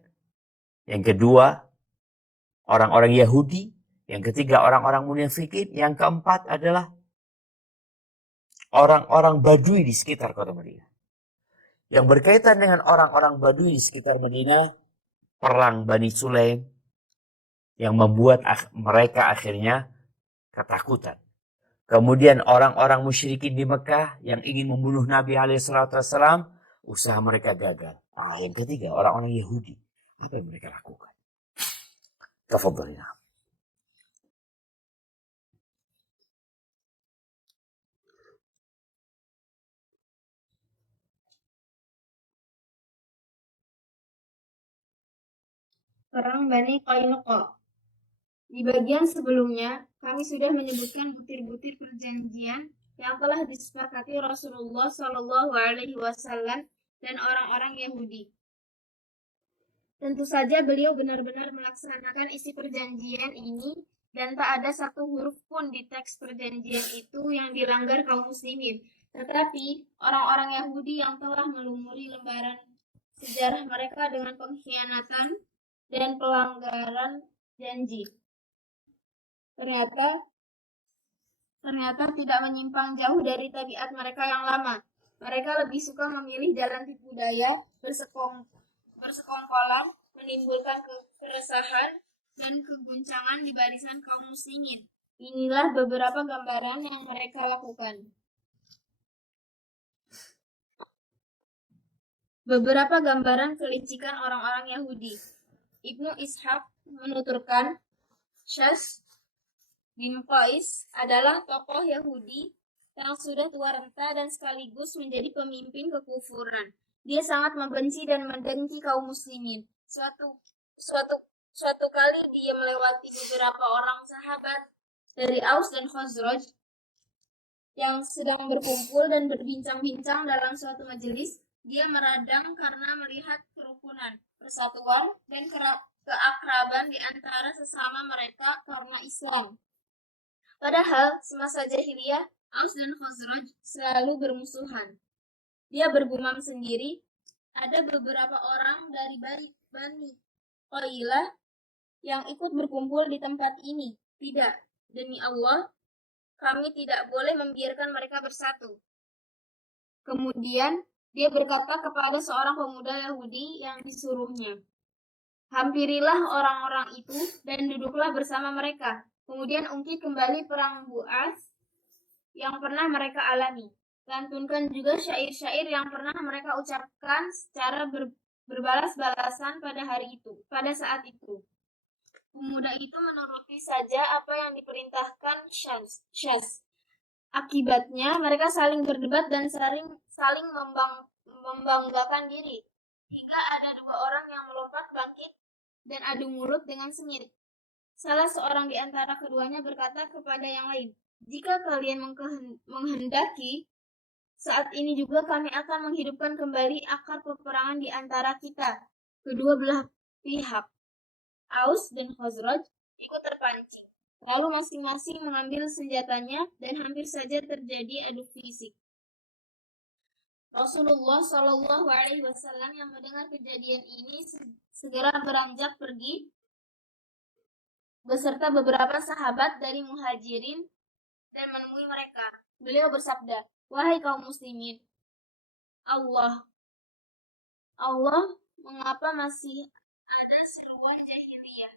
Yang kedua, orang-orang Yahudi. Yang ketiga, orang-orang munafikin. Yang keempat adalah orang-orang Badui di sekitar kota Madinah. Yang berkaitan dengan orang-orang Badui di sekitar Madinah, perang Bani Sulaim yang membuat mereka akhirnya ketakutan. Kemudian orang-orang musyrikin di Mekah yang ingin membunuh Nabi alaihissalam, usaha mereka gagal. Yang ketiga, orang-orang Yahudi. Apa yang mereka lakukan? Tafadhalillah. Perang Bani Qainuqa. Di bagian sebelumnya, kami sudah menyebutkan butir-butir perjanjian yang telah disepakati Rasulullah Shallallahu Alaihi Wasallam dan orang-orang Yahudi. Tentu saja beliau benar-benar melaksanakan isi perjanjian ini dan tak ada satu huruf pun di teks perjanjian itu yang dilanggar kaum muslimin. Tetapi orang-orang Yahudi yang telah melumuri lembaran sejarah mereka dengan pengkhianatan dan pelanggaran janji. Ternyata tidak menyimpang jauh dari tabiat mereka yang lama. Mereka lebih suka memilih jalan tipu daya, bersekongkolan, menimbulkan keresahan dan keguncangan di barisan kaum muslimin. Inilah beberapa gambaran yang mereka lakukan. Beberapa gambaran kelicikan orang-orang Yahudi. Ibnu Ishaq menuturkan, Syas bin Qais adalah tokoh Yahudi yang sudah tua renta dan sekaligus menjadi pemimpin kekufuran. Dia sangat membenci dan mendengki kaum muslimin. Suatu kali dia melewati beberapa orang sahabat dari Aus dan Khazraj yang sedang berkumpul dan berbincang-bincang dalam suatu majelis. Dia meradang karena melihat kerukunan, persatuan, dan keakraban di antara sesama mereka karena Islam. Padahal semasa jahiliyah, Aus dan Khazraj selalu bermusuhan. Dia bergumam sendiri, ada beberapa orang dari Bani Qailah yang ikut berkumpul di tempat ini. Tidak, demi Allah, kami tidak boleh membiarkan mereka bersatu. Kemudian, dia berkata kepada seorang pemuda Yahudi yang disuruhnya, hampirilah orang-orang itu dan duduklah bersama mereka. Kemudian ungkit kembali perang Bu'ats yang pernah mereka alami. Lantunkan juga syair-syair yang pernah mereka ucapkan secara berbalas-balasan pada saat itu. Pemuda itu menuruti saja apa yang diperintahkan Syaz. Akibatnya mereka saling berdebat dan saling membanggakan diri. Hingga ada dua orang yang melompat bangkit dan adu mulut dengan sengit. Salah seorang di antara keduanya berkata kepada yang lain, jika kalian menghendaki, saat ini juga kami akan menghidupkan kembali akar peperangan di antara kita. Kedua belah pihak, Aus dan Khazraj, ikut terpancing. Lalu masing-masing mengambil senjatanya dan hampir saja terjadi adu fisik. Rasulullah Shallallahu Alaihi Wasallam yang mendengar kejadian ini segera beranjak pergi beserta beberapa sahabat dari Muhajirin dan menemui mereka. Beliau bersabda, wahai kaum muslimin, Allah, mengapa masih ada seruan jahiliyah?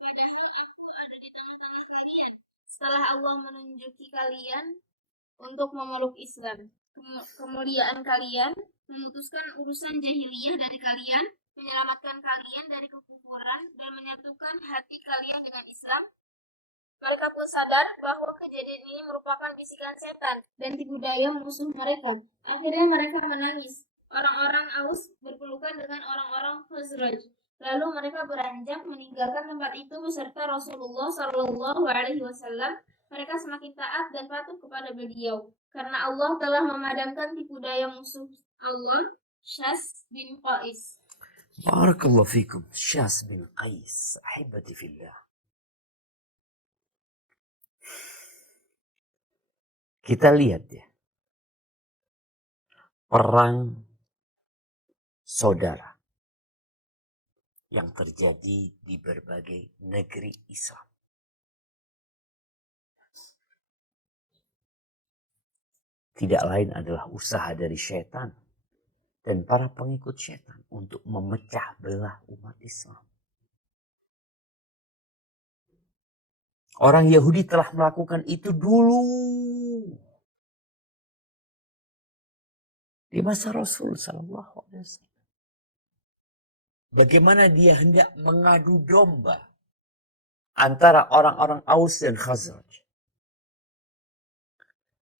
Padahal itu ada di tengah-tengah kalian. Setelah Allah menunjuki kalian untuk memeluk Islam, kemuliaan kalian, memutuskan urusan jahiliyah dari kalian, menyelamatkan kalian dari kekufuran, dan menyatukan hati kalian dengan Islam. Mereka pun sadar bahwa kejadian ini merupakan bisikan setan dan tipu daya musuh mereka. Akhirnya mereka menangis. Orang-orang Aus berpelukan dengan orang-orang Khazraj. Lalu mereka beranjak meninggalkan tempat itu beserta Rasulullah Shallallahu Alaihi Wasallam. Mereka semakin taat dan patuh kepada beliau karena Allah telah memadamkan tipu daya musuh Allah, Syaz bin Qais. Barakallahu fikum, Syaz bin Qais, ahibati fillah. Kita lihat ya, perang saudara yang terjadi di berbagai negeri Islam. Tidak lain adalah usaha dari syaitan dan para pengikut syaitan untuk memecah belah umat Islam. Orang Yahudi telah melakukan itu dulu. Di masa Rasul Sallallahu Alaihi Wasallam. Bagaimana dia hendak mengadu domba antara orang-orang Aus dan Khazraj.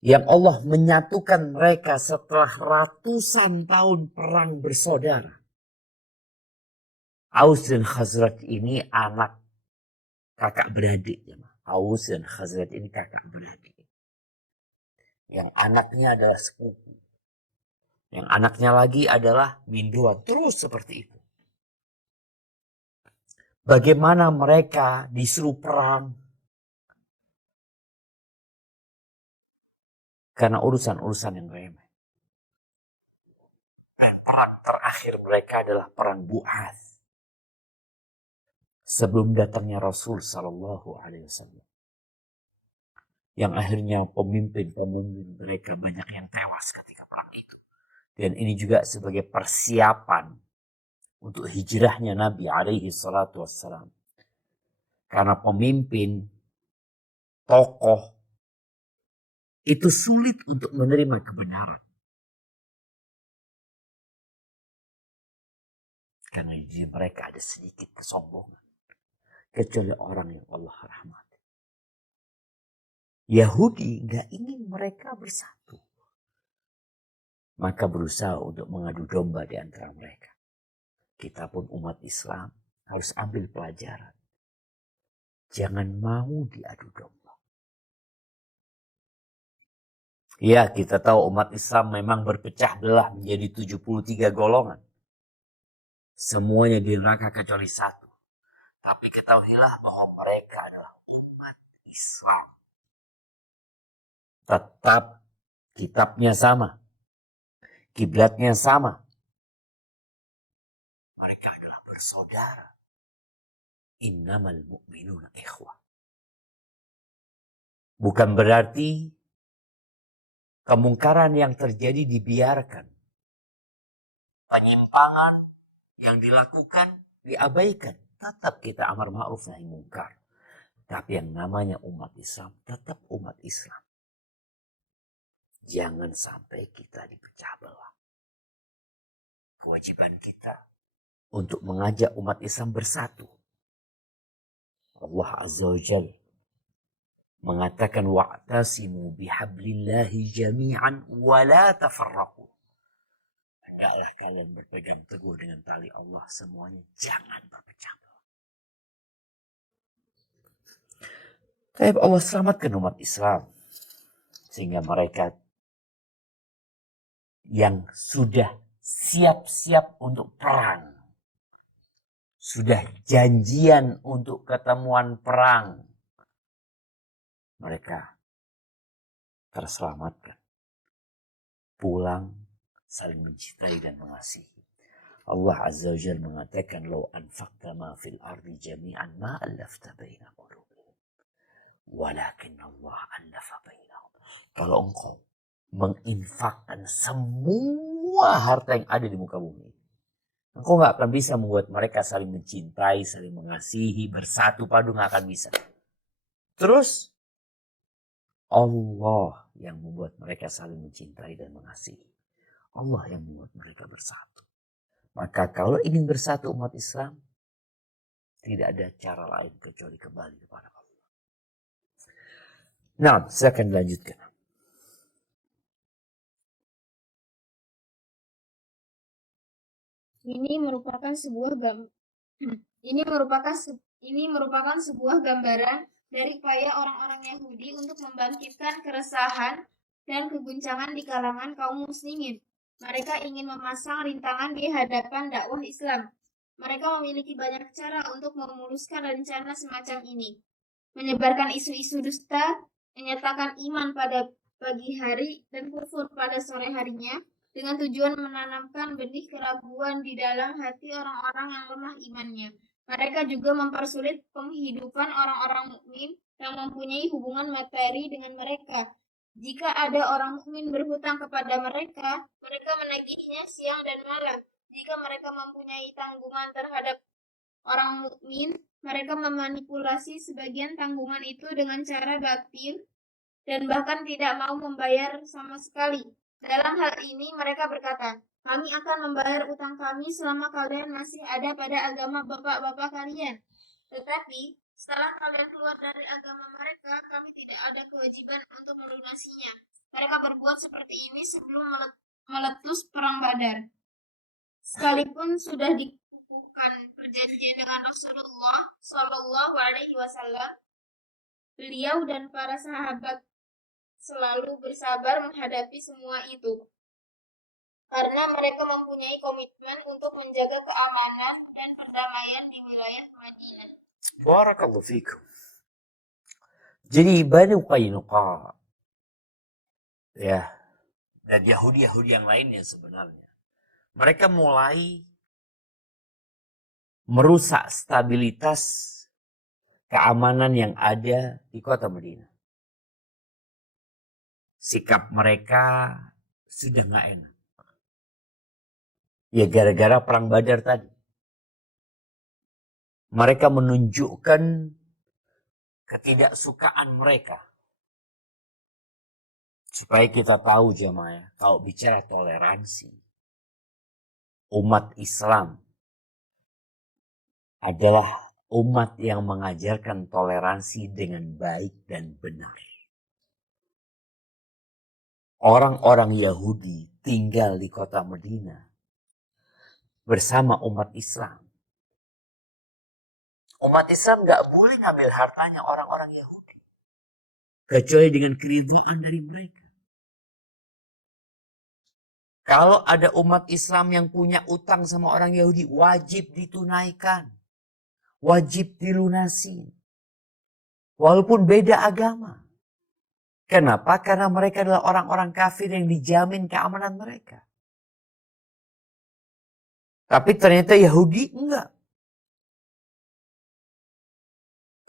Yang Allah menyatukan mereka setelah ratusan tahun perang bersaudara. Aus dan Khazraj ini anak kakak beradik. Aus dan Khazraj ini kakak beradik. Yang anaknya adalah sepupu. Yang anaknya lagi adalah minduan. Terus seperti itu. Bagaimana mereka disuruh perang. Karena urusan-urusan yang remeh. Perang terakhir mereka adalah perang Bu'ats. Sebelum datangnya Rasul Sallallahu Alaihi Wasallam. Yang akhirnya pemimpin-pemimpin mereka banyak yang tewas ketika perang itu. Dan ini juga sebagai persiapan untuk hijrahnya Nabi alaihi salatu wassalam. Karena pemimpin, tokoh, itu sulit untuk menerima kebenaran. Karena di diri mereka ada sedikit kesombongan. Kecuali orang yang Allah rahmati. Yahudi gak ingin mereka bersatu. Maka berusaha untuk mengadu domba di antara mereka. Kita pun umat Islam harus ambil pelajaran. Jangan mau diadu domba. Ya, kita tahu umat Islam memang berpecah belah menjadi 73 golongan. Semuanya di neraka kecuali satu. Tapi ketahuilah bahwa mereka adalah umat Islam. Tetap kitabnya sama. Kiblatnya sama. Mereka adalah bersaudara. Innamal mu'minuna ikhwah. Bukan berarti kemungkaran yang terjadi dibiarkan. Penyimpangan yang dilakukan diabaikan. Tetap kita amar ma'ruf nahi mungkar. Tapi yang namanya umat Islam tetap umat Islam. Jangan sampai kita dipecah belah. Kewajiban kita untuk mengajak umat Islam bersatu. Allah Azza wa Jalla mengatakan wa'tasimu bihablillahi jami'an wa la tafarraqu. Hendaklah kalian berpegang teguh dengan tali Allah semuanya, jangan berpecah belah. Tapi Allah selamatkan umat Islam sehingga mereka yang sudah siap-siap untuk perang, sudah janjian untuk ketemuan perang, mereka terselamatkan. Pulang saling mencintai dan mengasihi. Allah Azza wa Jalla mengatakan, "Lau anfaqta ma fil ardi jami'an ma allafta baina qulubihim, walakin Allah allafa bainahum." Kalau engkau menginfakkan semua harta yang ada di muka bumi, engkau gak akan bisa membuat mereka saling mencintai, saling mengasihi, bersatu padu, gak akan bisa. Terus Allah yang membuat mereka saling mencintai dan mengasihi. Allah yang membuat mereka bersatu. Maka kalau ingin bersatu umat Islam, tidak ada cara lain kecuali kembali kepada Allah. Nah, saya akan lanjutkan. Ini merupakan sebuah gambaran dari upaya orang-orang Yahudi untuk membangkitkan keresahan dan keguncangan di kalangan kaum muslimin. Mereka ingin memasang rintangan di hadapan dakwah Islam. Mereka memiliki banyak cara untuk memuluskan rencana semacam ini. Menyebarkan isu-isu dusta, menyatakan iman pada pagi hari dan kufur pada sore harinya, dengan tujuan menanamkan benih keraguan di dalam hati orang-orang yang lemah imannya. Mereka juga mempersulit penghidupan orang-orang mukmin yang mempunyai hubungan materi dengan mereka. Jika ada orang mukmin berhutang kepada mereka, mereka menagihnya siang dan malam. Jika mereka mempunyai tanggungan terhadap orang mukmin, mereka memanipulasi sebagian tanggungan itu dengan cara batil dan bahkan tidak mau membayar sama sekali. Dalam hal ini mereka berkata, "Kami akan membayar utang kami selama kalian masih ada pada agama bapak-bapak kalian. Tetapi setelah kalian keluar dari agama mereka, kami tidak ada kewajiban untuk melunasinya." Mereka berbuat seperti ini sebelum meletus perang Badar. Sekalipun sudah dikukuhkan perjanjian dengan Rasulullah Shallallahu Alaihi Wasallam, beliau dan para sahabat selalu bersabar menghadapi semua itu, karena mereka mempunyai komitmen untuk menjaga keamanan dan perdamaian di wilayah Madinah. Barakallahu fikum. Jadi Banu Qainuqa, ya, dan Yahudi-Yahudi yang lainnya sebenarnya, mereka mulai merusak stabilitas keamanan yang ada di kota Madinah. Sikap mereka sudah gak enak. Ya gara-gara perang Badar tadi. Mereka menunjukkan ketidaksukaan mereka. Supaya kita tahu jemaah, kalau bicara toleransi, umat Islam adalah umat yang mengajarkan toleransi dengan baik dan benar. Orang-orang Yahudi tinggal di kota Madinah bersama umat Islam. Umat Islam nggak boleh ngambil hartanya orang-orang Yahudi. Kecuali dengan keridhaan dari mereka. Kalau ada umat Islam yang punya utang sama orang Yahudi, wajib ditunaikan. Wajib dilunasi. Walaupun beda agama. Kenapa? Karena mereka adalah orang-orang kafir yang dijamin keamanan mereka. Tapi ternyata Yahudi enggak.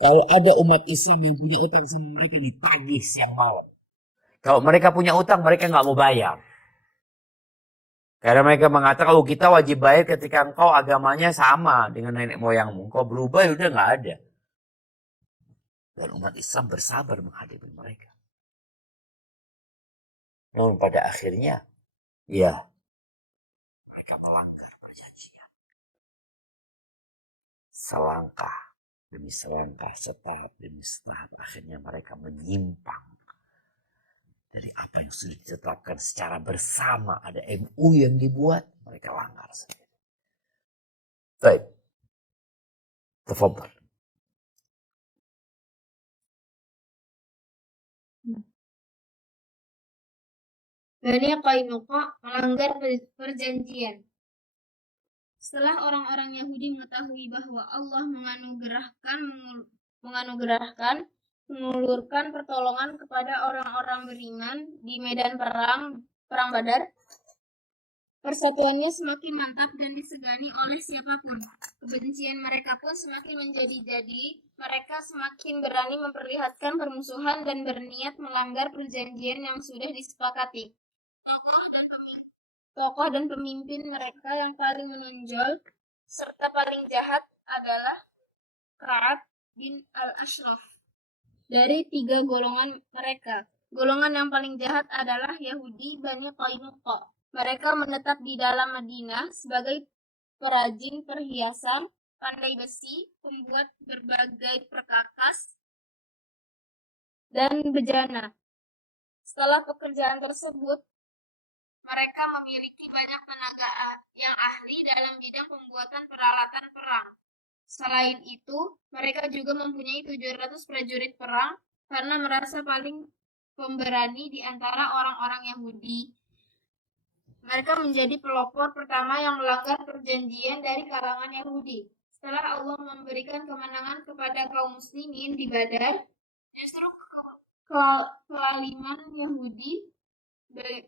Kalau ada umat Islam yang punya utang sama mereka, ditagih siang malam. Kalau mereka punya utang, mereka nggak mau bayar. Karena mereka mengatakan, kalau kita wajib bayar ketika engkau agamanya sama dengan nenek moyangmu. Engkau berubah, ya udah nggak ada. Dan umat Islam bersabar menghadapi mereka. Namun pada akhirnya, ya, mereka melanggar perjanjian. Selangkah demi selangkah, setahap demi setahap, akhirnya mereka menyimpang dari apa yang sudah ditetapkan secara bersama. Ada MU yang dibuat, mereka langgar sendiri. Baik. Tafadhal. Bani Qainuqa melanggar perjanjian. Setelah orang-orang Yahudi mengetahui bahwa Allah mengulurkan pertolongan kepada orang-orang beriman di medan perang Badar, persatuannya semakin mantap dan disegani oleh siapapun. Kebencian mereka pun semakin menjadi-jadi. Mereka semakin berani memperlihatkan permusuhan dan berniat melanggar perjanjian yang sudah disepakati. Tokoh dan pemimpin mereka yang paling menonjol serta paling jahat adalah Ka'ab bin al-Ashraf. Dari 3 golongan mereka, golongan yang paling jahat adalah Yahudi Bani Qainuqa. Mereka menetap di dalam Madinah sebagai perajin perhiasan, pandai besi, pembuat berbagai perkakas, dan bejana. Setelah pekerjaan tersebut, mereka memiliki banyak tenaga yang ahli dalam bidang pembuatan peralatan perang. Selain itu, mereka juga mempunyai 700 prajurit perang karena merasa paling pemberani di antara orang-orang Yahudi. Mereka menjadi pelopor pertama yang melanggar perjanjian dari kalangan Yahudi. Setelah Allah memberikan kemenangan kepada kaum muslimin di Badar, justru kelaliman Yahudi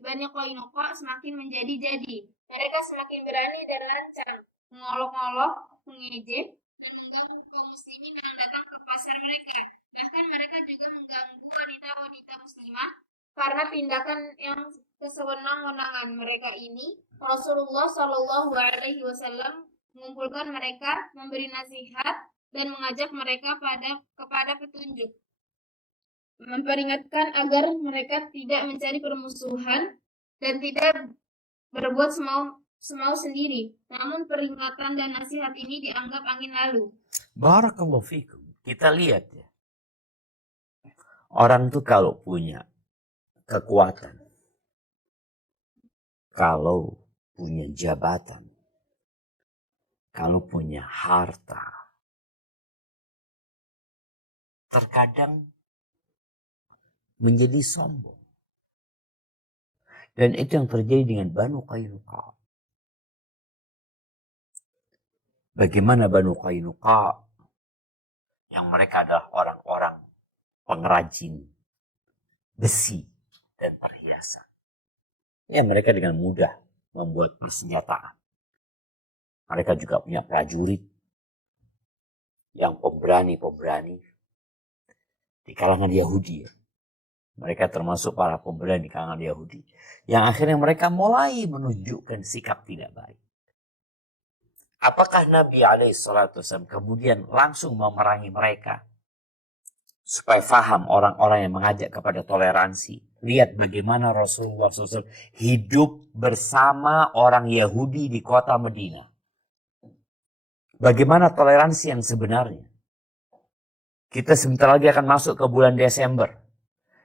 Bani Qainuqa semakin menjadi-jadi. Mereka semakin berani dan lancang, mengolok-olok, mengejek, dan mengganggu kaum muslimin yang datang ke pasar mereka. Bahkan mereka juga mengganggu wanita-wanita muslimah karena tindakan yang kesewenang-wenangan mereka ini. Rasulullah Shallallahu Alaihi Wasallam mengumpulkan mereka, memberi nasihat, dan mengajak mereka kepada petunjuk. Memperingatkan agar mereka tidak mencari permusuhan dan tidak berbuat semau sendiri. Namun peringatan dan nasihat ini dianggap angin lalu. Barakallahu fikum. Kita lihat ya. Orang tuh kalau punya kekuatan, kalau punya jabatan, kalau punya harta, terkadang menjadi sombong. Dan itu yang terjadi dengan Banu Qainuqa. Bagaimana Banu Qainuqa yang mereka adalah orang-orang pengrajin besi dan perhiasan. Ya, mereka dengan mudah membuat persenjataan. Mereka juga punya prajurit yang pemberani-pemberani di kalangan Yahudi. Mereka termasuk para pemberani di kalangan Yahudi. Yang akhirnya mereka mulai menunjukkan sikap tidak baik. Apakah Nabi SAW kemudian langsung memerangi mereka? Supaya faham orang-orang yang mengajak kepada toleransi. Lihat bagaimana Rasulullah SAW hidup bersama orang Yahudi di kota Madinah. Bagaimana toleransi yang sebenarnya. Kita sebentar lagi akan masuk ke bulan Desember.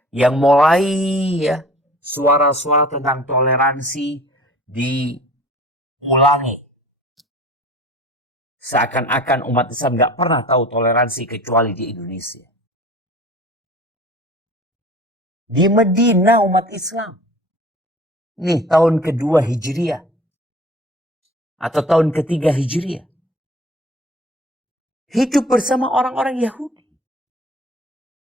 Yang mulai ya suara-suara tentang toleransi diulangi. Seakan-akan umat Islam nggak pernah tahu toleransi kecuali di Indonesia. Di Medina umat Islam. Nih tahun kedua Hijriah. Atau tahun ketiga Hijriah. Hidup bersama orang-orang Yahudi.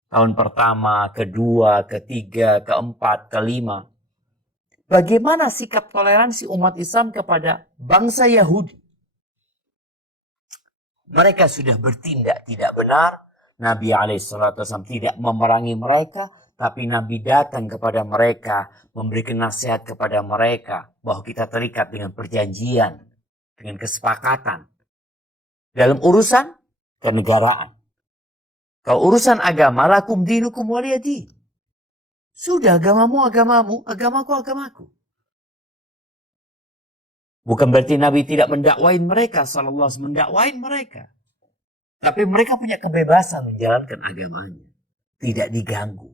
Tahun pertama, kedua, ketiga, keempat, kelima. Bagaimana sikap toleransi umat Islam kepada bangsa Yahudi? Mereka sudah bertindak tidak benar. Nabi SAW tidak memerangi mereka. Tapi Nabi datang kepada mereka. Memberikan nasihat kepada mereka. Bahwa kita terikat dengan perjanjian. Dengan kesepakatan. Dalam urusan kenegaraan. Kalau urusan agama, lakum dinukum waliyadin. Sudah agamamu, agamamu, agamaku, agamaku. Bukan berarti Nabi tidak mendakwain mereka, sallallahu alaihi wasallam mendakwain mereka. Tapi mereka punya kebebasan menjalankan agamanya. Tidak diganggu.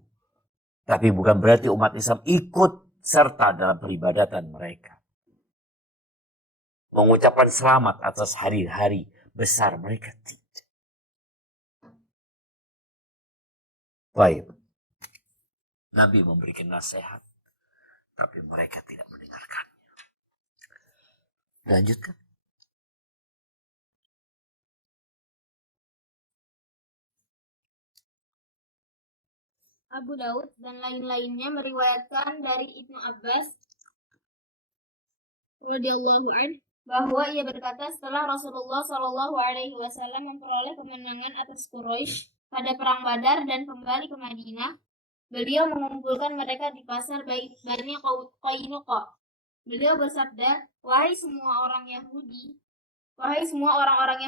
Tapi bukan berarti umat Islam ikut serta dalam peribadatan mereka. Mengucapkan selamat atas hari-hari besar mereka tidak. Baik. Nabi memberikan nasihat. Tapi mereka tidak mendengarkannya. Lanjutkan. Abu Daud dan lain-lainnya meriwayatkan dari Ibnu Abbas radhiyallahu anhu bahwa ia berkata setelah Rasulullah Shallallahu Alaihi Wasallam memperoleh kemenangan atas Quraisy pada perang Badar dan kembali ke Madinah, beliau mengumpulkan mereka di pasar Bani Qainuqa. Beliau bersabda, wahai semua orang-orang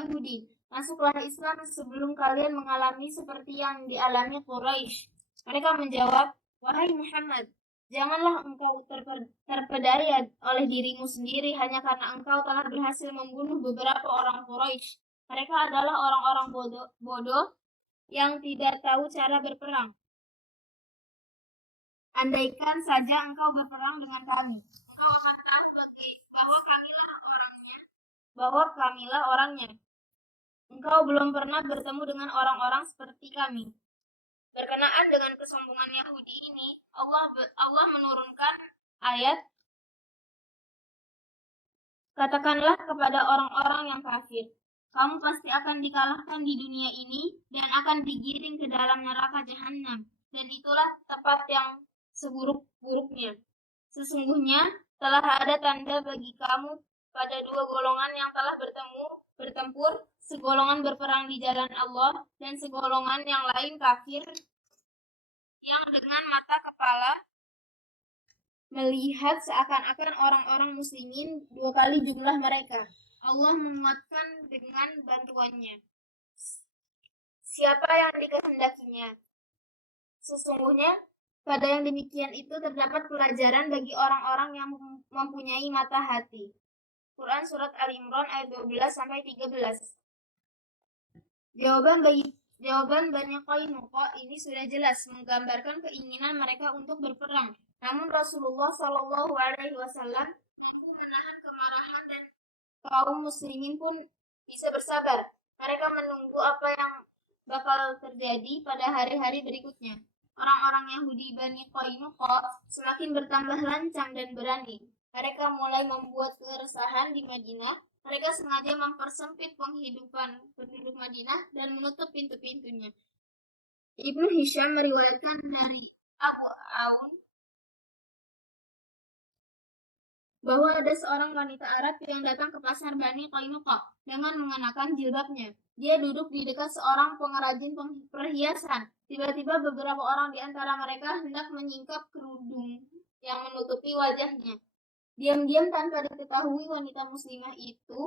Yahudi, masuklah Islam sebelum kalian mengalami seperti yang dialami Quraisy. Mereka menjawab, wahai Muhammad, janganlah engkau terpedaya oleh dirimu sendiri hanya karena engkau telah berhasil membunuh beberapa orang Quraisy. Mereka adalah orang-orang bodoh yang tidak tahu cara berperang. Andaikan saja engkau berperang dengan kami, engkau akan tahu bahwa kamilah orangnya. Engkau belum pernah bertemu dengan orang-orang seperti kami. Berkenaan dengan kesombongan Yahudi ini, Allah menurunkan ayat, katakanlah kepada orang-orang yang kafir, kamu pasti akan dikalahkan di dunia ini dan akan digiring ke dalam neraka jahanam, dan itulah tempat yang seburuk-buruknya. Sesungguhnya telah ada tanda bagi kamu pada dua golongan yang telah bertempur, segolongan berperang di jalan Allah dan segolongan yang lain kafir yang dengan mata kepala melihat seakan-akan orang-orang muslimin dua kali jumlah mereka. Allah menguatkan dengan bantuannya siapa yang dikehendakinya. Sesungguhnya pada yang demikian itu terdapat pelajaran bagi orang-orang yang mempunyai mata hati. Quran Surat Al-Imran ayat 12-13. Jawaban Bani Qainuqa ini sudah jelas menggambarkan keinginan mereka untuk berperang. Namun Rasulullah Shallallahu Alaihi Wasallam mampu menahan kemarahan dan kaum muslimin pun bisa bersabar. Mereka menunggu apa yang bakal terjadi pada hari-hari berikutnya. Orang-orang Yahudi Bani Qainuqa semakin bertambah lancang dan berani. Mereka mulai membuat keresahan di Madinah. Mereka sengaja mempersempit penghidupan penduduk Madinah dan menutup pintu-pintunya. Ibnu Hisham meriwayatkan dari Abu Aun bahwa ada seorang wanita Arab yang datang ke pasar Bani Qainuqa dengan mengenakan jilbabnya. Dia duduk di dekat seorang pengrajin perhiasan. Tiba-tiba beberapa orang di antara mereka hendak menyingkap kerudung yang menutupi wajahnya. Diam-diam tanpa diketahui wanita muslimah itu,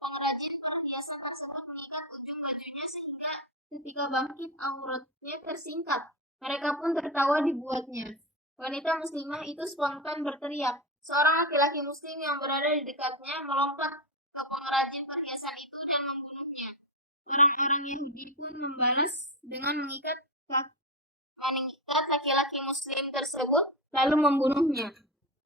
pengrajin perhiasan tersebut mengikat ujung bajunya sehingga ketika bangkit auratnya tersingkap. Mereka pun tertawa dibuatnya. Wanita muslimah itu spontan berteriak. Seorang laki-laki muslim yang berada di dekatnya melompat ke pengrajin perhiasan itu dan membunuhnya. Orang-orang Yahudi pun membalas dengan mengikat laki-laki muslim tersebut lalu membunuhnya.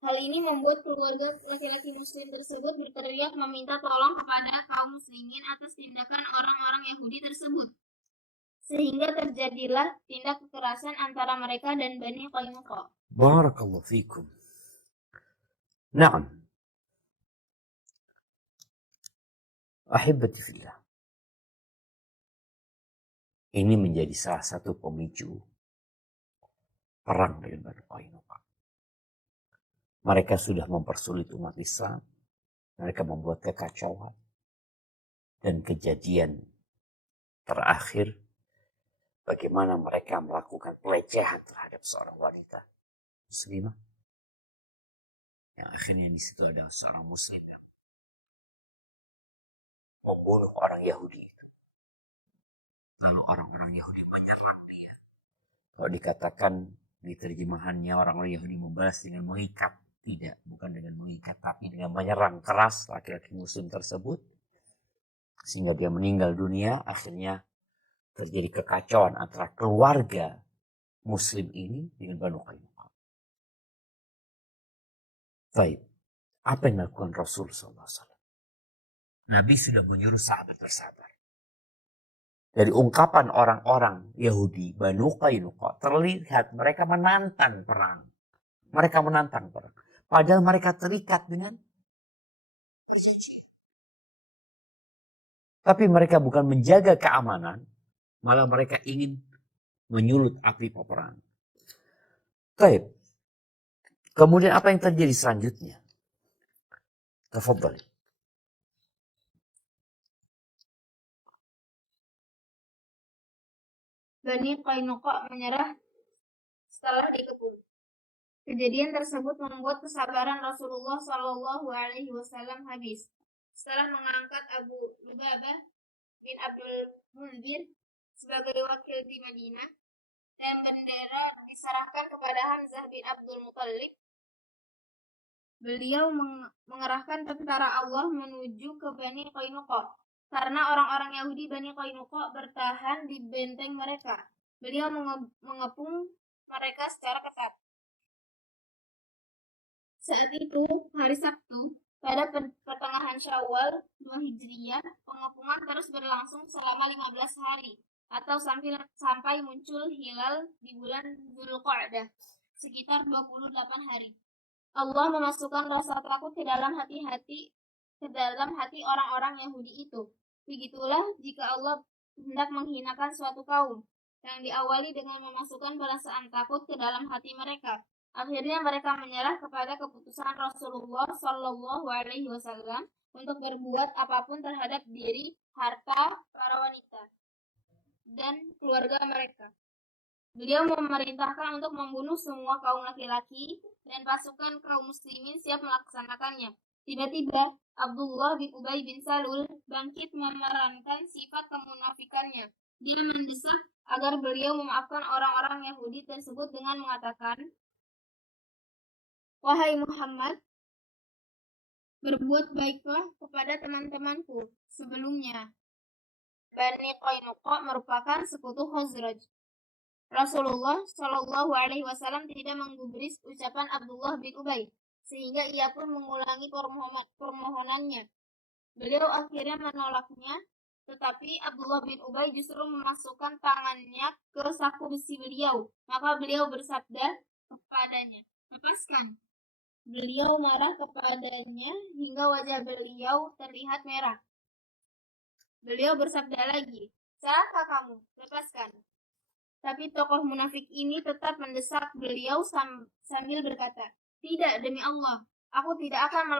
Hal ini membuat keluarga laki-laki muslim tersebut berteriak meminta tolong kepada kaum muslimin atas tindakan orang-orang Yahudi tersebut. Sehingga terjadilah tindak kekerasan antara mereka dan Bani Qainuqa. Barakallahu fikum. Naam. Ahibati fillah. Ini menjadi salah satu pemicu perang dengan Bani Qainuqa. Mereka sudah mempersulit umat Islam. Mereka membuat kekacauan. Dan kejadian terakhir, bagaimana mereka melakukan pelecehan terhadap seorang wanita muslimah. Yang akhirnya di situ adalah seorang muslim yang membunuh orang Yahudi itu. Lalu orang-orang Yahudi menyerang dia. Kalau dikatakan di terjemahannya orang-orang Yahudi membalas dengan mengikat. Tidak, bukan dengan mengikat, tapi dengan menyerang keras laki-laki muslim tersebut. Sehingga dia meninggal dunia, akhirnya terjadi kekacauan antara keluarga muslim ini dengan Banu Qainuqa. Baik, apa yang dilakukan Rasul SAW? Nabi sudah menyuruh sahabat bersabar. Dari ungkapan orang-orang Yahudi, Banu Qainuqa, terlihat mereka menantang perang. Mereka menantang perang. Padahal mereka terikat dengan janji. Tapi mereka bukan menjaga keamanan, malah mereka ingin menyulut api peperangan. Baik. Kemudian apa yang terjadi selanjutnya? Tafadhali. Bani Qainuqa menyerah setelah dikepung. Kejadian tersebut membuat kesabaran Rasulullah Shallallahu Alaihi Wasallam habis. Setelah mengangkat Abu Lubabah bin Abdul Munzir sebagai wakil di Madinah dan bendera diserahkan kepada Hamzah bin Abdul Muthalib, beliau mengerahkan tentara Allah menuju ke Bani Qainuqa. Karena orang-orang Yahudi Bani Qainuqa bertahan di benteng mereka, beliau mengepung mereka secara ketat. Saat itu, hari Sabtu, pada pertengahan Syawal 2 Hijriah, pengepungan terus berlangsung selama 15 hari, atau sampai muncul hilal di bulan Dzulqa'dah, sekitar 28 hari. Allah memasukkan rasa takut ke dalam hati orang-orang Yahudi itu. Begitulah jika Allah hendak menghinakan suatu kaum, yang diawali dengan memasukkan perasaan takut ke dalam hati mereka. Akhirnya mereka menyerah kepada keputusan Rasulullah Shallallahu Alaihi Wasallam untuk berbuat apapun terhadap diri, harta para wanita, dan keluarga mereka. Beliau memerintahkan untuk membunuh semua kaum laki-laki dan pasukan kaum muslimin siap melaksanakannya. Tiba-tiba Abdullah bin Ubay bin Salul bangkit memerankan sifat kemunafikannya. Dia mendesak agar beliau memaafkan orang-orang Yahudi tersebut dengan mengatakan, "Wahai Muhammad, berbuat baiklah kepada teman-temanku sebelumnya." Bani Qainuqa merupakan sekutu Khazraj. Rasulullah Shallallahu Alaihi Wasallam tidak menggubris ucapan Abdullah bin Ubay, sehingga ia pun mengulangi permohonannya. Beliau akhirnya menolaknya, tetapi Abdullah bin Ubay justru memasukkan tangannya ke saku besi beliau. Maka beliau bersabda kepadanya, "Lepaskan." Beliau marah kepadanya hingga wajah beliau terlihat merah. Beliau bersabda lagi, "Siapa kamu? Lepaskan." Tapi tokoh munafik ini tetap mendesak beliau sambil berkata, "Tidak, demi Allah, aku tidak akan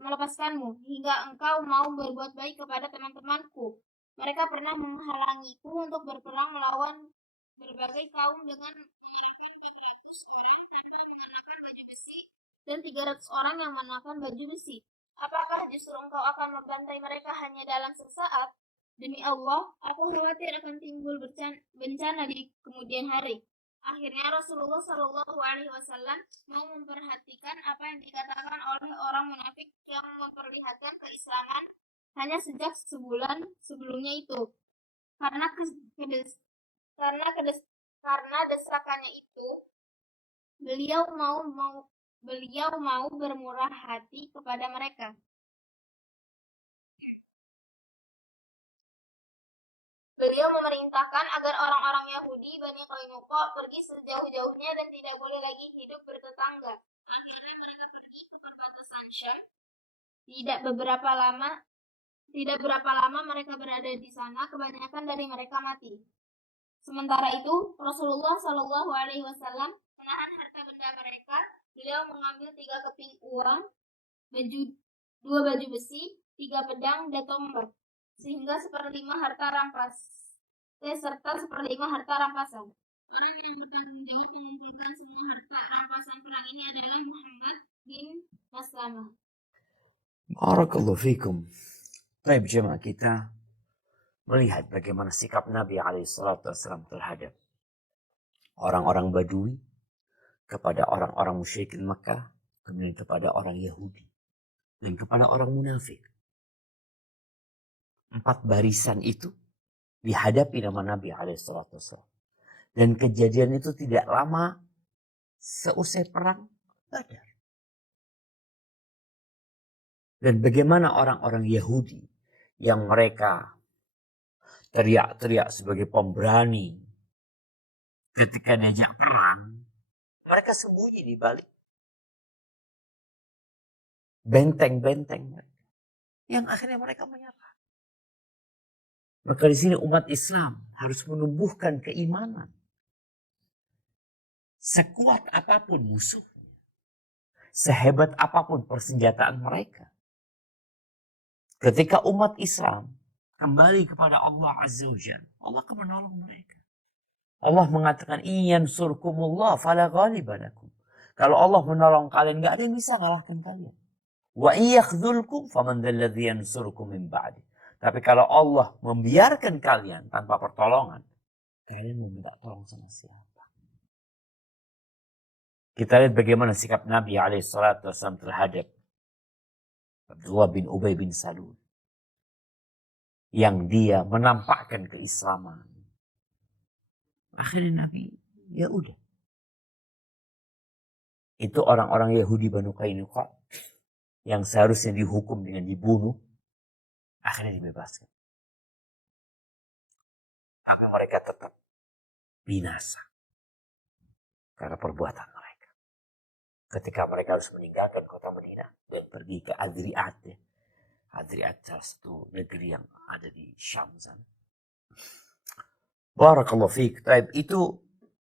melepaskanmu hingga engkau mau berbuat baik kepada teman-temanku. Mereka pernah menghalangiku untuk berperang melawan berbagai kaum dengan mengerahkan 400 orang tanpa mengenakan baju besi dan 300 orang yang mengenakan baju besi. Apakah justru engkau akan membantai mereka hanya dalam sesaat? Demi Allah, aku khawatir akan timbul bencana di kemudian hari." Akhirnya Rasulullah Shallallahu Alaihi Wasallam mau memperhatikan apa yang dikatakan oleh orang munafik yang memperlihatkan keislaman hanya sejak sebulan sebelumnya itu. Karena desakannya itu, beliau mau beliau mau bermurah hati kepada mereka. Beliau memerintahkan agar orang-orang Yahudi Bani Qainuqa pergi sejauh-jauhnya dan tidak boleh lagi hidup bertetangga. Akhirnya mereka pergi ke perbatasan Syam. Tidak berapa lama mereka berada di sana, kebanyakan dari mereka mati. Sementara itu, Rasulullah Shallallahu Alaihi Wasallam menahan harta benda mereka. Beliau mengambil 3 keping uang, 2 baju besi, 3 pedang dan tombak, sehingga seperlima harta rampasan. Orang yang bertanggung jawab mengumpulkan semua harta rampasan perang ini adalah Muhammad bin Maslamah. Barakallahu fikum. Baik jemaah, kita melihat bagaimana sikap Nabi SAW terhadap orang-orang Badui, kepada orang-orang musyrikin Mekah, kemudian kepada orang Yahudi, dan kepada orang munafik. 4 barisan itu dihadapi nama Nabi SAW. Dan kejadian itu tidak lama seusai perang Badar. Dan bagaimana orang-orang Yahudi yang mereka teriak-teriak sebagai pemberani ketika diajak perang, mereka sembunyi di balik benteng-benteng yang akhirnya mereka menyapa. Maka di sini umat Islam harus menumbuhkan keimanan. Sekuat apapun musuhnya, sehebat apapun persenjataan mereka, ketika umat Islam kembali kepada Allah Azza wa Jalla, Allah akan menolong mereka. Allah mengatakan, "Iyan surkumullah fala ghaliba lakum." Kalau Allah menolong kalian, nggak ada yang bisa ngalahkan kalian. Wa iyakhdhulkum faman dzalladzi yansurukum min ba'di. Tapi kalau Allah membiarkan kalian tanpa pertolongan, kalian meminta tolong sama siapa? Kita lihat bagaimana sikap Nabi SAW terhadap Abdullah bin Ubay bin Salul, yang dia menampakkan keislaman. Akhirnya Nabi, ya udah. Itu orang-orang Yahudi Banu Qainuqa yang seharusnya dihukum dengan dibunuh, akhirnya dibebaskan. Tapi mereka tetap binasa karena perbuatan mereka. Ketika mereka harus meninggalkan kota Madinah dan pergi ke Adriat. Adriat salah satu negeri yang ada di Syam sana. Barakallahu fiik. Itu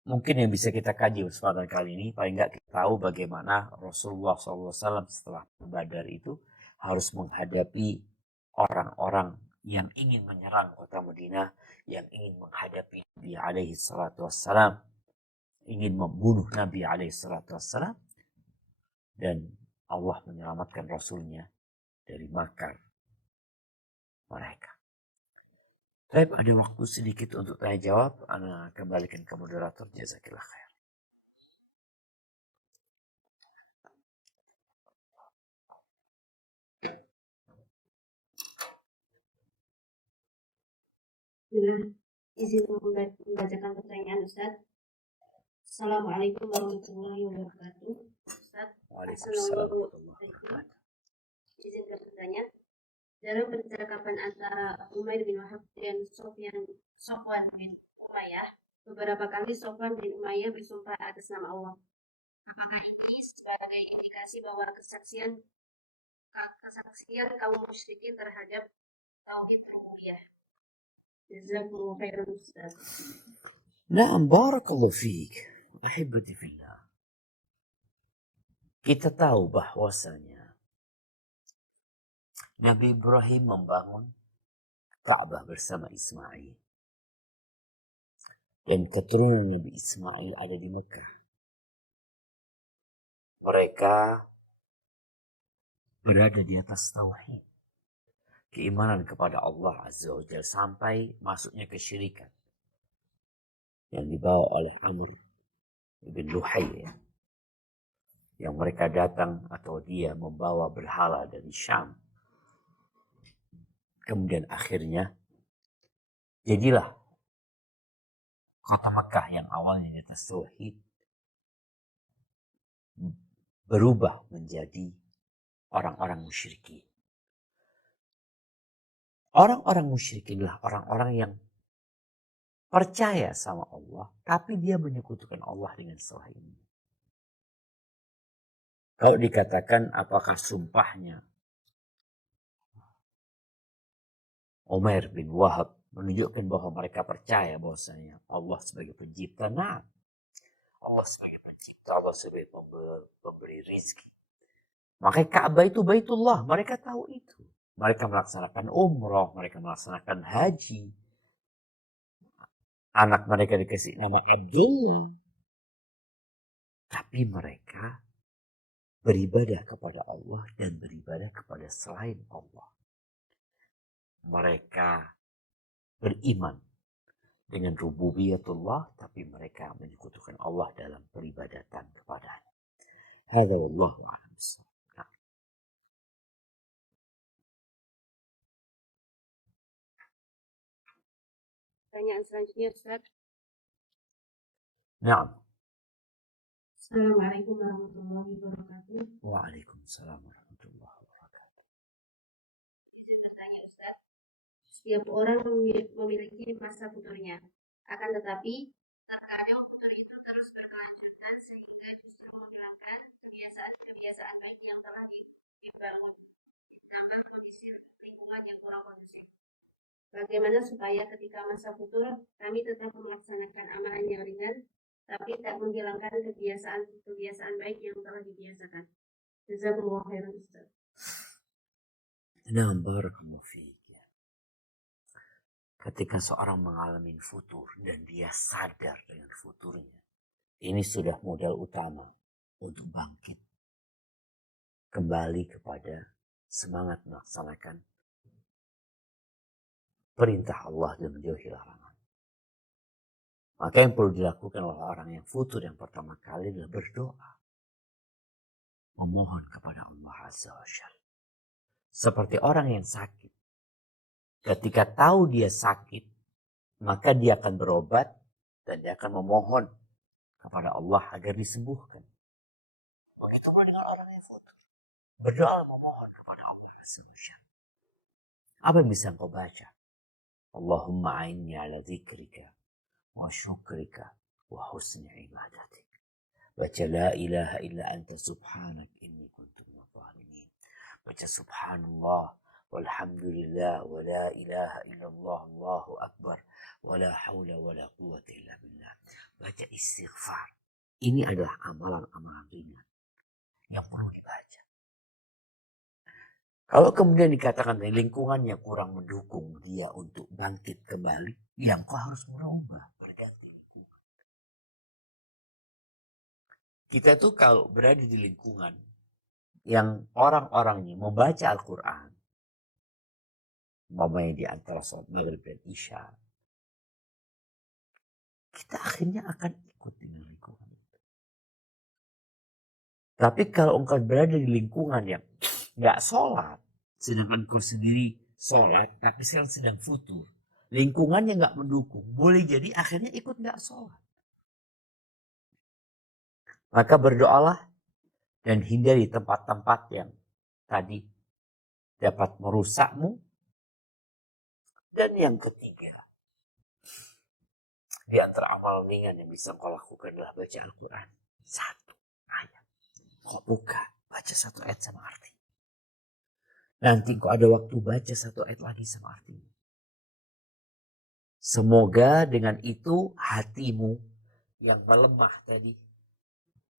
mungkin yang bisa kita kaji pada kali ini. Paling nggak kita tahu bagaimana Rasulullah SAW setelah Badar itu harus menghadapi orang-orang yang ingin menyerang kota Madinah, yang ingin menghadapi Nabi alaihi salatu wassalam, ingin membunuh Nabi alaihi salatu wassalam, dan Allah menyelamatkan Rasulnya dari makar mereka. Baik, ada waktu sedikit untuk tanya jawab. Ana kembalikan ke moderator. Jazakillah khair. Izin membacakan pertanyaan Ustaz. Assalamualaikum warahmatullahi wabarakatuh. Ustaz, Waalaikumsalam warahmatullahi wabarakatuh. Izin bertanya. Dalam percakapan antara Umair bin Wahab dan Sofwan bin Umayyah, beberapa kali Sofwan bin Umayyah bersumpah atas nama Allah. Apakah ini sebagai indikasi bahwa kesaksian kaum musyrikin terhadap tauhid rububiyah? Jazakumullahu khairan Ustaz. Na'am, barakallahu fiik. Ahibati fillah. Kita tahu bahwasanya Nabi Ibrahim membangun Ka'bah bersama Ismail. Dan keturunan Nabi Ismail ada di Mekah. Mereka berada di atas tauhid, keimanan kepada Allah Azza wa Jalla, sampai masuknya kesyirikan yang dibawa oleh Amr bin Luhay, yang mereka datang atau dia membawa berhala dari Syam. Kemudian akhirnya jadilah kota Mekah yang awalnya di atas tauhid berubah menjadi orang-orang musyrikin. Orang-orang musyrikin adalah orang-orang yang percaya sama Allah, tapi dia menyekutukan Allah dengan selainnya. Kalau dikatakan apakah sumpahnya Umair bin Wahab menunjukkan bahwa mereka percaya bahwasanya Allah sebagai pencipta. Nah, Allah sebagai pencipta, Allah sebagai pemberi rizki. Makanya Ka'bah itu Baitullah, mereka tahu itu. Mereka melaksanakan umroh, mereka melaksanakan haji. Anak mereka dikasih nama Abdullah. Tapi mereka beribadah kepada Allah dan beribadah kepada selain Allah. Mereka beriman dengan rububiyatullah, tapi mereka menyekutukan Allah dalam peribadatan kepadanya. Hadza wallahu a'lam bissawab. Pertanyaan selanjutnya, Ustaz. Naam. Assalamualaikum warahmatullahi wabarakatuh. Waalaikumsalam warahmatullahi wabarakatuh. Saya bertanya, Ustaz. Setiap orang memiliki masa futurnya. Akan tetapi, terkadang futur itu terus berkelanjutan sehingga justru menghilangkan kebiasaan-kebiasaan baik yang telah dibangun karena kondisi lingkungan yang kurang kondusif. Bagaimana supaya ketika masa futur kami tetap melaksanakan amalan yang ringan, tapi tak menghilangkan kebiasaan baik yang telah dibiasakan. Jazakumullah khairan, Ustaz. Naam, barakallahu fiik. Ketika seorang mengalami futur dan dia sadar dengan futurnya, ini sudah modal utama untuk bangkit kembali kepada semangat melaksanakan perintah Allah dan menjauhi larangan. Maka yang perlu dilakukan oleh orang yang futur yang pertama kali adalah berdoa. Memohon kepada Allah Azza wa Jalla. Seperti orang yang sakit. Ketika tahu dia sakit, maka dia akan berobat dan dia akan memohon kepada Allah agar disembuhkan. Begitu pula dengan orang yang futur. Berdoa memohon kepada Allah Azza wa Jalla. Apa yang bisa engkau baca? Allahumma a'inni ala dzikrika wa syukrika wa husni ibadatik. Baca la ilaha illa anta subhanak inni kuntu minadh dhalimin. Baca subhanallah walhamdulillah wa la ilaha illallah Allahu akbar wa la haula wa la quwwata illa billah. Baca istighfar. Ini adalah amalan-amalan ringan yang perlu dibaca. Kalau kemudian dikatakan dari lingkungan yang kurang mendukung dia untuk bangkit kembali, yang kau harus merubah, berganti lingkungan. Kita tuh kalau berada di lingkungan yang orang-orangnya membaca Al-Quran, umpamanya di antara sholat maghrib dan isya, kita akhirnya akan ikut dengan lingkungan itu. Tapi kalau engkau berada di lingkungan yang nggak sholat, sedangkan engkau sendiri sholat, tapi sedang futur, lingkungannya nggak mendukung, boleh jadi akhirnya ikut nggak sholat. Maka berdoalah dan hindari tempat-tempat yang tadi dapat merusakmu. Dan yang ketiga, di antara amal ringan yang bisa kau lakukan adalah baca Al-Quran. Satu ayat. Kau buka, baca satu ayat sama arti. Nanti kau ada waktu baca satu ayat lagi sama artinya. Semoga dengan itu hatimu yang melemah tadi,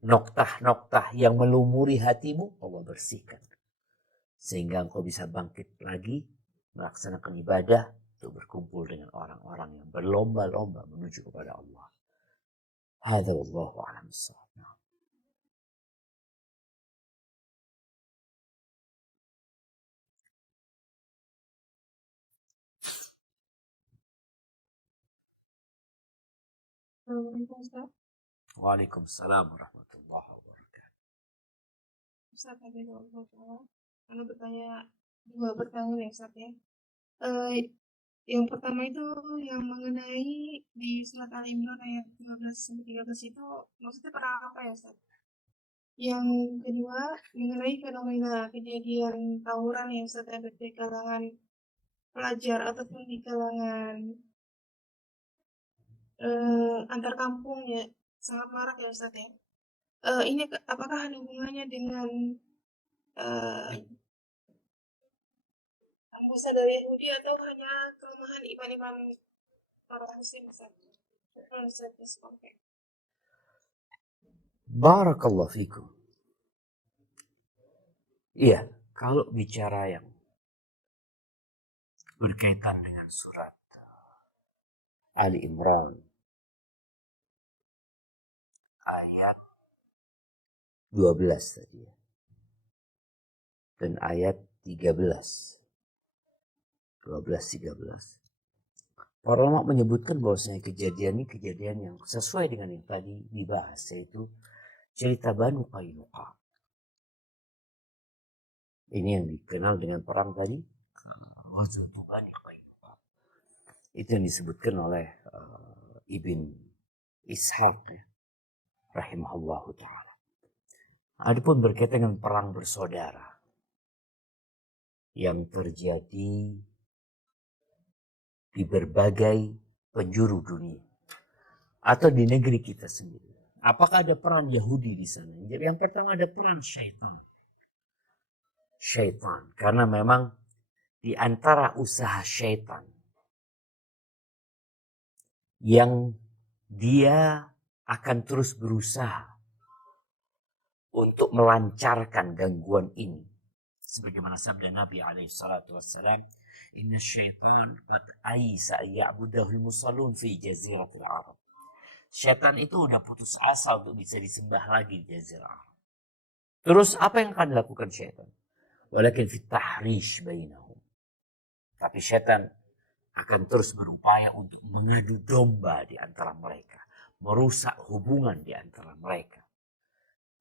noktah-noktah yang melumuri hatimu, Allah bersihkan. Sehingga engkau bisa bangkit lagi, melaksanakan ibadah, untuk berkumpul dengan orang-orang yang berlomba-lomba menuju kepada Allah. Hadza wallahu a'lam bissawab. Waalaikumsalam warahmatullahi wabarakatuh. Ustaz, Anu bertanya dua pertanyaan ya, Ustaz ya. Yang pertama itu yang mengenai di surat Al Imran ayat 12 sampai 13 itu maksudnya perang apa ya, Ustaz? Yang kedua, mengenai fenomena kejadian tawuran yang terjadi di kalangan pelajar ataupun di kalangan antar kampung ya, sangat marak ya Ustaz ya. Ini apakah ada hubungannya dengan busa dari Yahudi atau hanya kelemahan iman-iman para muslim Ustaz? Barakallahu fikum. Iya, kalau bicara yang berkaitan dengan surat Ali Imran ayat 12 tadi ya. Dan ayat 13. 12-13. Para ulama menyebutkan bahwasanya kejadian ini kejadian yang sesuai dengan yang tadi dibahas, yaitu cerita Banu Qainuqa. Ini yang dikenal dengan perang tadi, Ghazwatu Bani Qainuqa. Itu yang disebutkan oleh Ibn Ishaq ya, rahimahullahu ta'ala. Adapun berkaitan dengan perang bersaudara yang terjadi di berbagai penjuru dunia atau di negeri kita sendiri. Apakah ada peran Yahudi di sana? Jadi yang pertama ada peran syaitan. Syaitan, karena memang di antara usaha syaitan yang dia akan terus berusaha untuk melancarkan gangguan ini. Sebagaimana sabda Nabi SAW, Inna syaitan qad aisa ya'budahul musallun fi jaziratil Arab. Syaitan itu udah putus asa untuk bisa disembah lagi di jazirah Arab. Terus apa yang akan dilakukan syaitan? Walakin fit tahrish bainahum. Tapi syaitan akan terus berupaya untuk mengadu domba di antara mereka, merusak hubungan di antara mereka.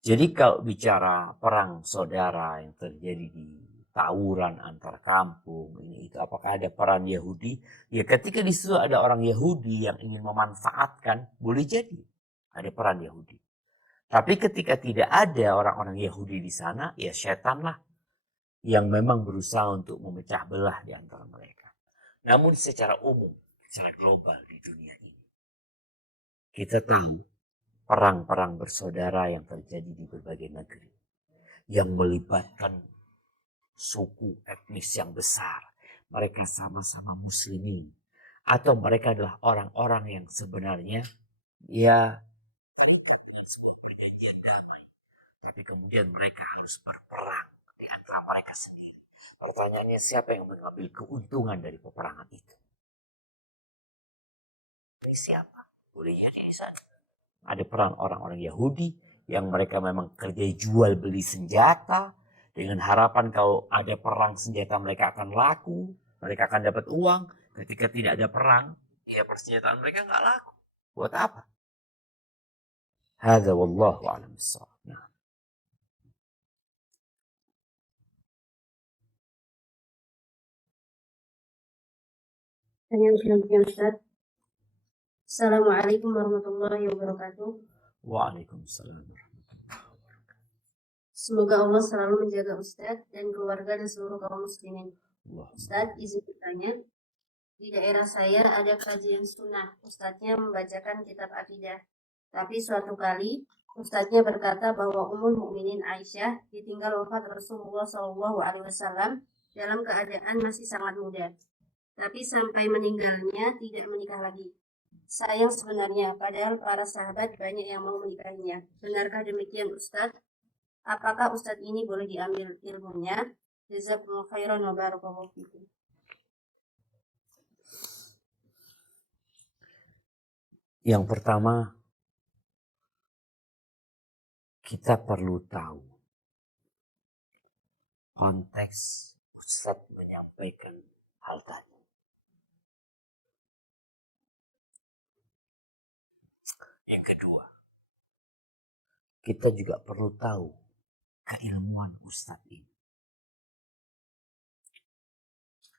Jadi kalau bicara perang saudara yang terjadi di tawuran antar kampung ini itu, apakah ada peran Yahudi? Ya ketika di situ ada orang Yahudi yang ingin memanfaatkan, boleh jadi ada peran Yahudi. Tapi ketika tidak ada orang-orang Yahudi di sana, ya setanlah yang memang berusaha untuk memecah belah di antara mereka. Namun secara umum, secara global di dunia ini, kita tahu perang-perang bersaudara yang terjadi di berbagai negeri yang melibatkan suku etnis yang besar. Mereka sama-sama muslimin. Atau mereka adalah orang-orang yang sebenarnya ya perjanjian damai. Tapi kemudian mereka harus berperang di antara mereka sendiri. Pertanyaannya, siapa yang mengambil keuntungan dari peperangan itu? Dari siapa? Boleh jadi di sana ada peran orang-orang Yahudi yang mereka memang kerja jual beli senjata dengan harapan kalau ada perang senjata mereka akan laku, mereka akan dapat uang. Ketika tidak ada perang, ya persenjataan mereka nggak laku. Buat apa? Hadza wallahu a'lam bissawab. Nah. Yang selanjutnya Ustaz. Assalamualaikum warahmatullahi wabarakatuh. Waalaikumsalam. Semoga Allah selalu menjaga Ustadz dan keluarga dan seluruh kaum muslimin. Ustadz, izin bertanya. Di daerah saya ada kajian sunnah. Ustadznya membacakan kitab akidah. Tapi suatu kali Ustadznya berkata bahwa Ummul Mukminin Aisyah ditinggal wafat Rasulullah SAW dalam keadaan masih sangat muda. Tapi sampai meninggalnya tidak menikah lagi. Sayang sebenarnya, padahal para sahabat banyak yang mau menikahinya. Benarkah demikian Ustadz? Apakah Ustadz ini boleh diambil ilmunya? Jazakumullah khairan wa barakallahu fikum. Yang pertama, kita perlu tahu konteks Ustadz menyampaikan hal tadi. Yang kedua, kita juga perlu tahu keilmuan Ustadz ini.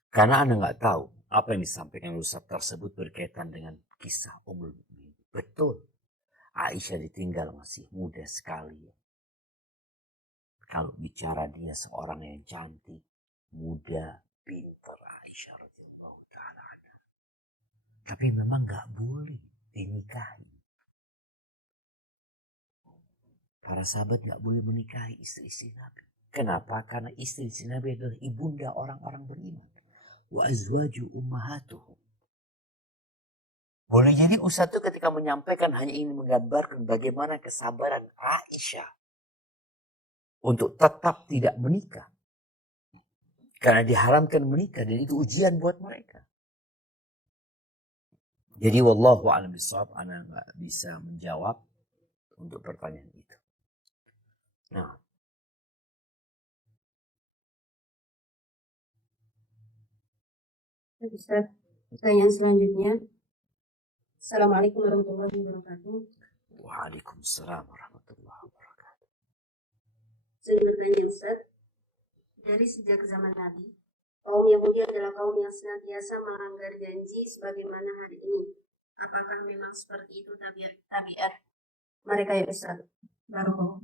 Karena Anda nggak tahu apa yang disampaikan Ustadz tersebut berkaitan dengan kisah Ummul Mukminin. Betul, Aisyah ditinggal masih muda sekali. kalau bicara dia seorang yang cantik, muda, pintar, Aisyah radhiyallahu ta'ala anha. Tapi memang gak boleh dinikahi. Para sahabat gak boleh menikahi istri-istri Nabi. Kenapa? Karena istri-istri Nabi adalah ibunda orang-orang beriman. Wa azwaju ummahatuhum. Boleh jadi Ustaz itu ketika menyampaikan hanya ingin menggambarkan bagaimana kesabaran Aisyah untuk tetap tidak menikah. Karena diharamkan menikah dan itu ujian buat mereka. Jadi wallahu a'lam bishawab, ana nggak bisa menjawab untuk pertanyaan itu. Nah, Ustaz, pertanyaan selanjutnya. Assalamualaikum warahmatullahi wabarakatuh. waalaikumsalam warahmatullahi wabarakatuh. Saya bertanya Ustaz, dari sejak zaman Nabi, kaum Yahudi adalah kaum yang senantiasa melanggar janji sebagaimana hari ini. Apakah memang seperti itu tabiat mereka ya Ustaz? Baru.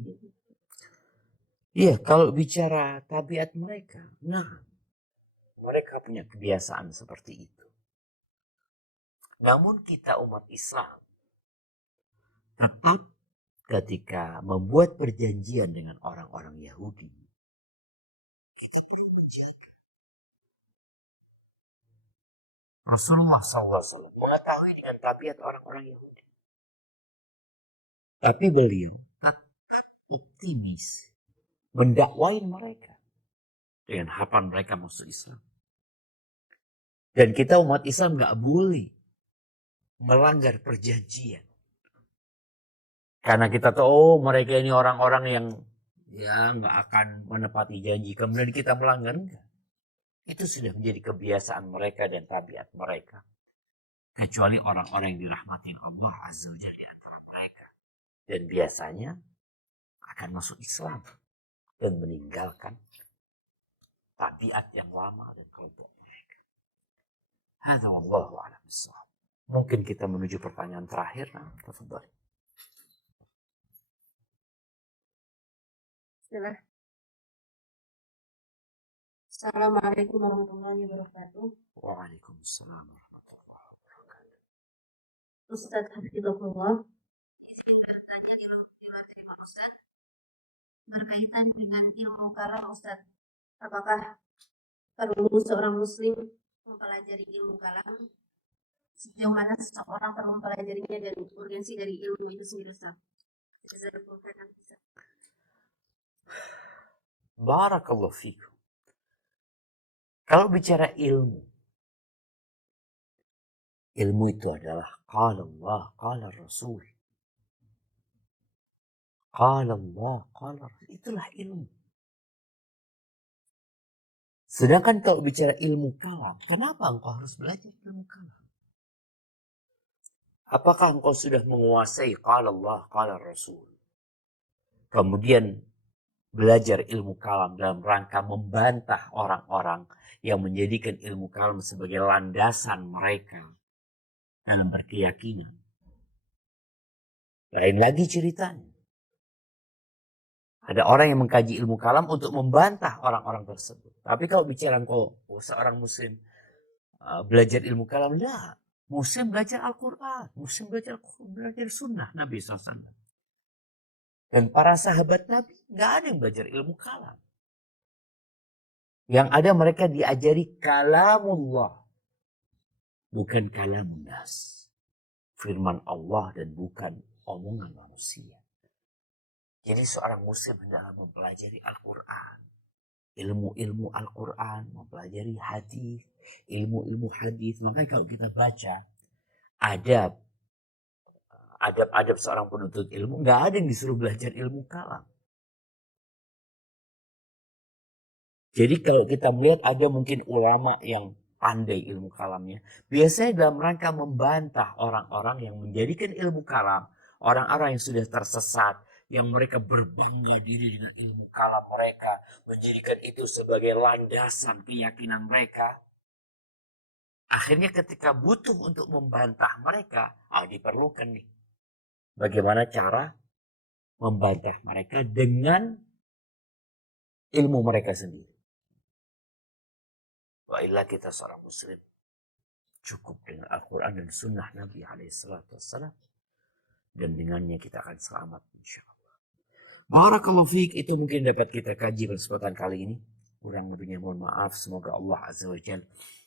Iya, kalau bicara tabiat mereka, nah mereka punya kebiasaan seperti itu. Namun kita umat Islam tetap ketika membuat perjanjian dengan orang-orang Yahudi, kita menjaga. Rasulullah SAW mengetahui dengan tabiat orang-orang Yahudi. Tapi beliau tetap optimis mendakwain mereka dengan harapan mereka masuk Islam. Dan kita umat Islam gak boleh melanggar perjanjian. Karena kita tahu mereka ini orang-orang yang ya nggak akan menepati janji. Kemudian kita melanggar, enggak. Itu sudah menjadi kebiasaan mereka dan tabiat mereka. Kecuali orang-orang yang dirahmati Allah Azza wa Jalla di antara mereka. Dan biasanya akan masuk Islam dan meninggalkan tabiat yang lama dan kelompok mereka. Hadza wallahu a'lam bishawab. Mungkin kita menuju pertanyaan terakhir. Nah, tafadhal. Assalamualaikum warahmatullahi wabarakatuh. Waalaikumsalam warahmatullahi wabarakatuh. Ustaz Hafizahullah, izin bertanya di luar terima Ustaz, berkaitan dengan ilmu kalam Ustaz. Apakah perlu seorang muslim mempelajari ilmu kalam? Sejauh mana seseorang perlu mempelajarinya dan urgensi dari ilmu itu sendiri Ustaz? Barakallahu fikum. Kalau bicara ilmu itu adalah qala Allah, qala Rasul. Qala Allah, qala Rasul. Itulah ilmu. Sedangkan kalau bicara ilmu kalam, kenapa engkau harus belajar ilmu kalam? Apakah engkau sudah menguasai qala Allah, qala Rasul? Kemudian belajar ilmu kalam dalam rangka membantah orang-orang yang menjadikan ilmu kalam sebagai landasan mereka dalam berkeyakinan. Lain lagi ceritanya. Ada orang yang mengkaji ilmu kalam untuk membantah orang-orang tersebut. Tapi kalau bicara engkau seorang muslim belajar ilmu kalam, enggak. Muslim belajar Al-Quran, Muslim belajar sunnah Nabi SAW. Dan para sahabat Nabi nggak ada yang belajar ilmu kalam. Yang ada mereka diajari kalamullah, bukan kalamun nas. Firman Allah dan bukan omongan manusia. Jadi seorang muslim hendaklah mempelajari Al-Quran, ilmu-ilmu Al-Quran, mempelajari hadis, ilmu-ilmu hadis. Makanya kalau kita baca adab seorang penuntut ilmu, nggak ada yang disuruh belajar ilmu kalam. Jadi kalau kita melihat ada mungkin ulama yang pandai ilmu kalamnya, biasanya dalam rangka membantah orang-orang yang menjadikan ilmu kalam, orang-orang yang sudah tersesat, yang mereka berbangga diri dengan ilmu kalam mereka, menjadikan itu sebagai landasan keyakinan mereka. Akhirnya ketika butuh untuk membantah mereka, diperlukan nih. Bagaimana cara membantah mereka dengan ilmu mereka sendiri. Wa illa kita seorang muslim cukup dengan Al-Quran dan Sunnah Nabi SAW, dan dengannya kita akan selamat insyaallah. Barakallahu fiik, itu mungkin dapat kita kaji pada kesempatan kali ini. Kurang lebihnya mohon maaf. Semoga Allah Azza wa Jalla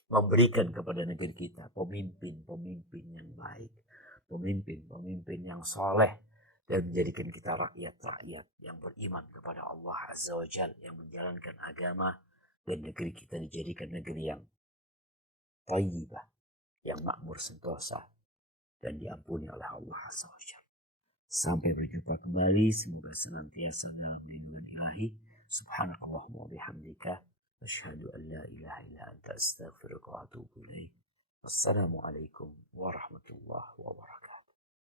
memberikan kepada negeri kita pemimpin-pemimpin yang baik, pemimpin-pemimpin yang soleh, dan menjadikan kita rakyat-rakyat yang beriman kepada Allah Azza wa Jalla, yang menjalankan agama, dan negeri kita dijadikan negeri yang thayyibah, yang makmur sentosa, dan diampuni oleh Allah Azza wa Jalla. Sampai berjumpa kembali, semoga senantiasa dalam lindungan Ilahi. Subhanakallahumma wa bihamdika, asyhadu an la ilaha illa anta, astaghfiruka wa atubu ilaik. Wassalamualaikum warahmatullahi wabarakatuh.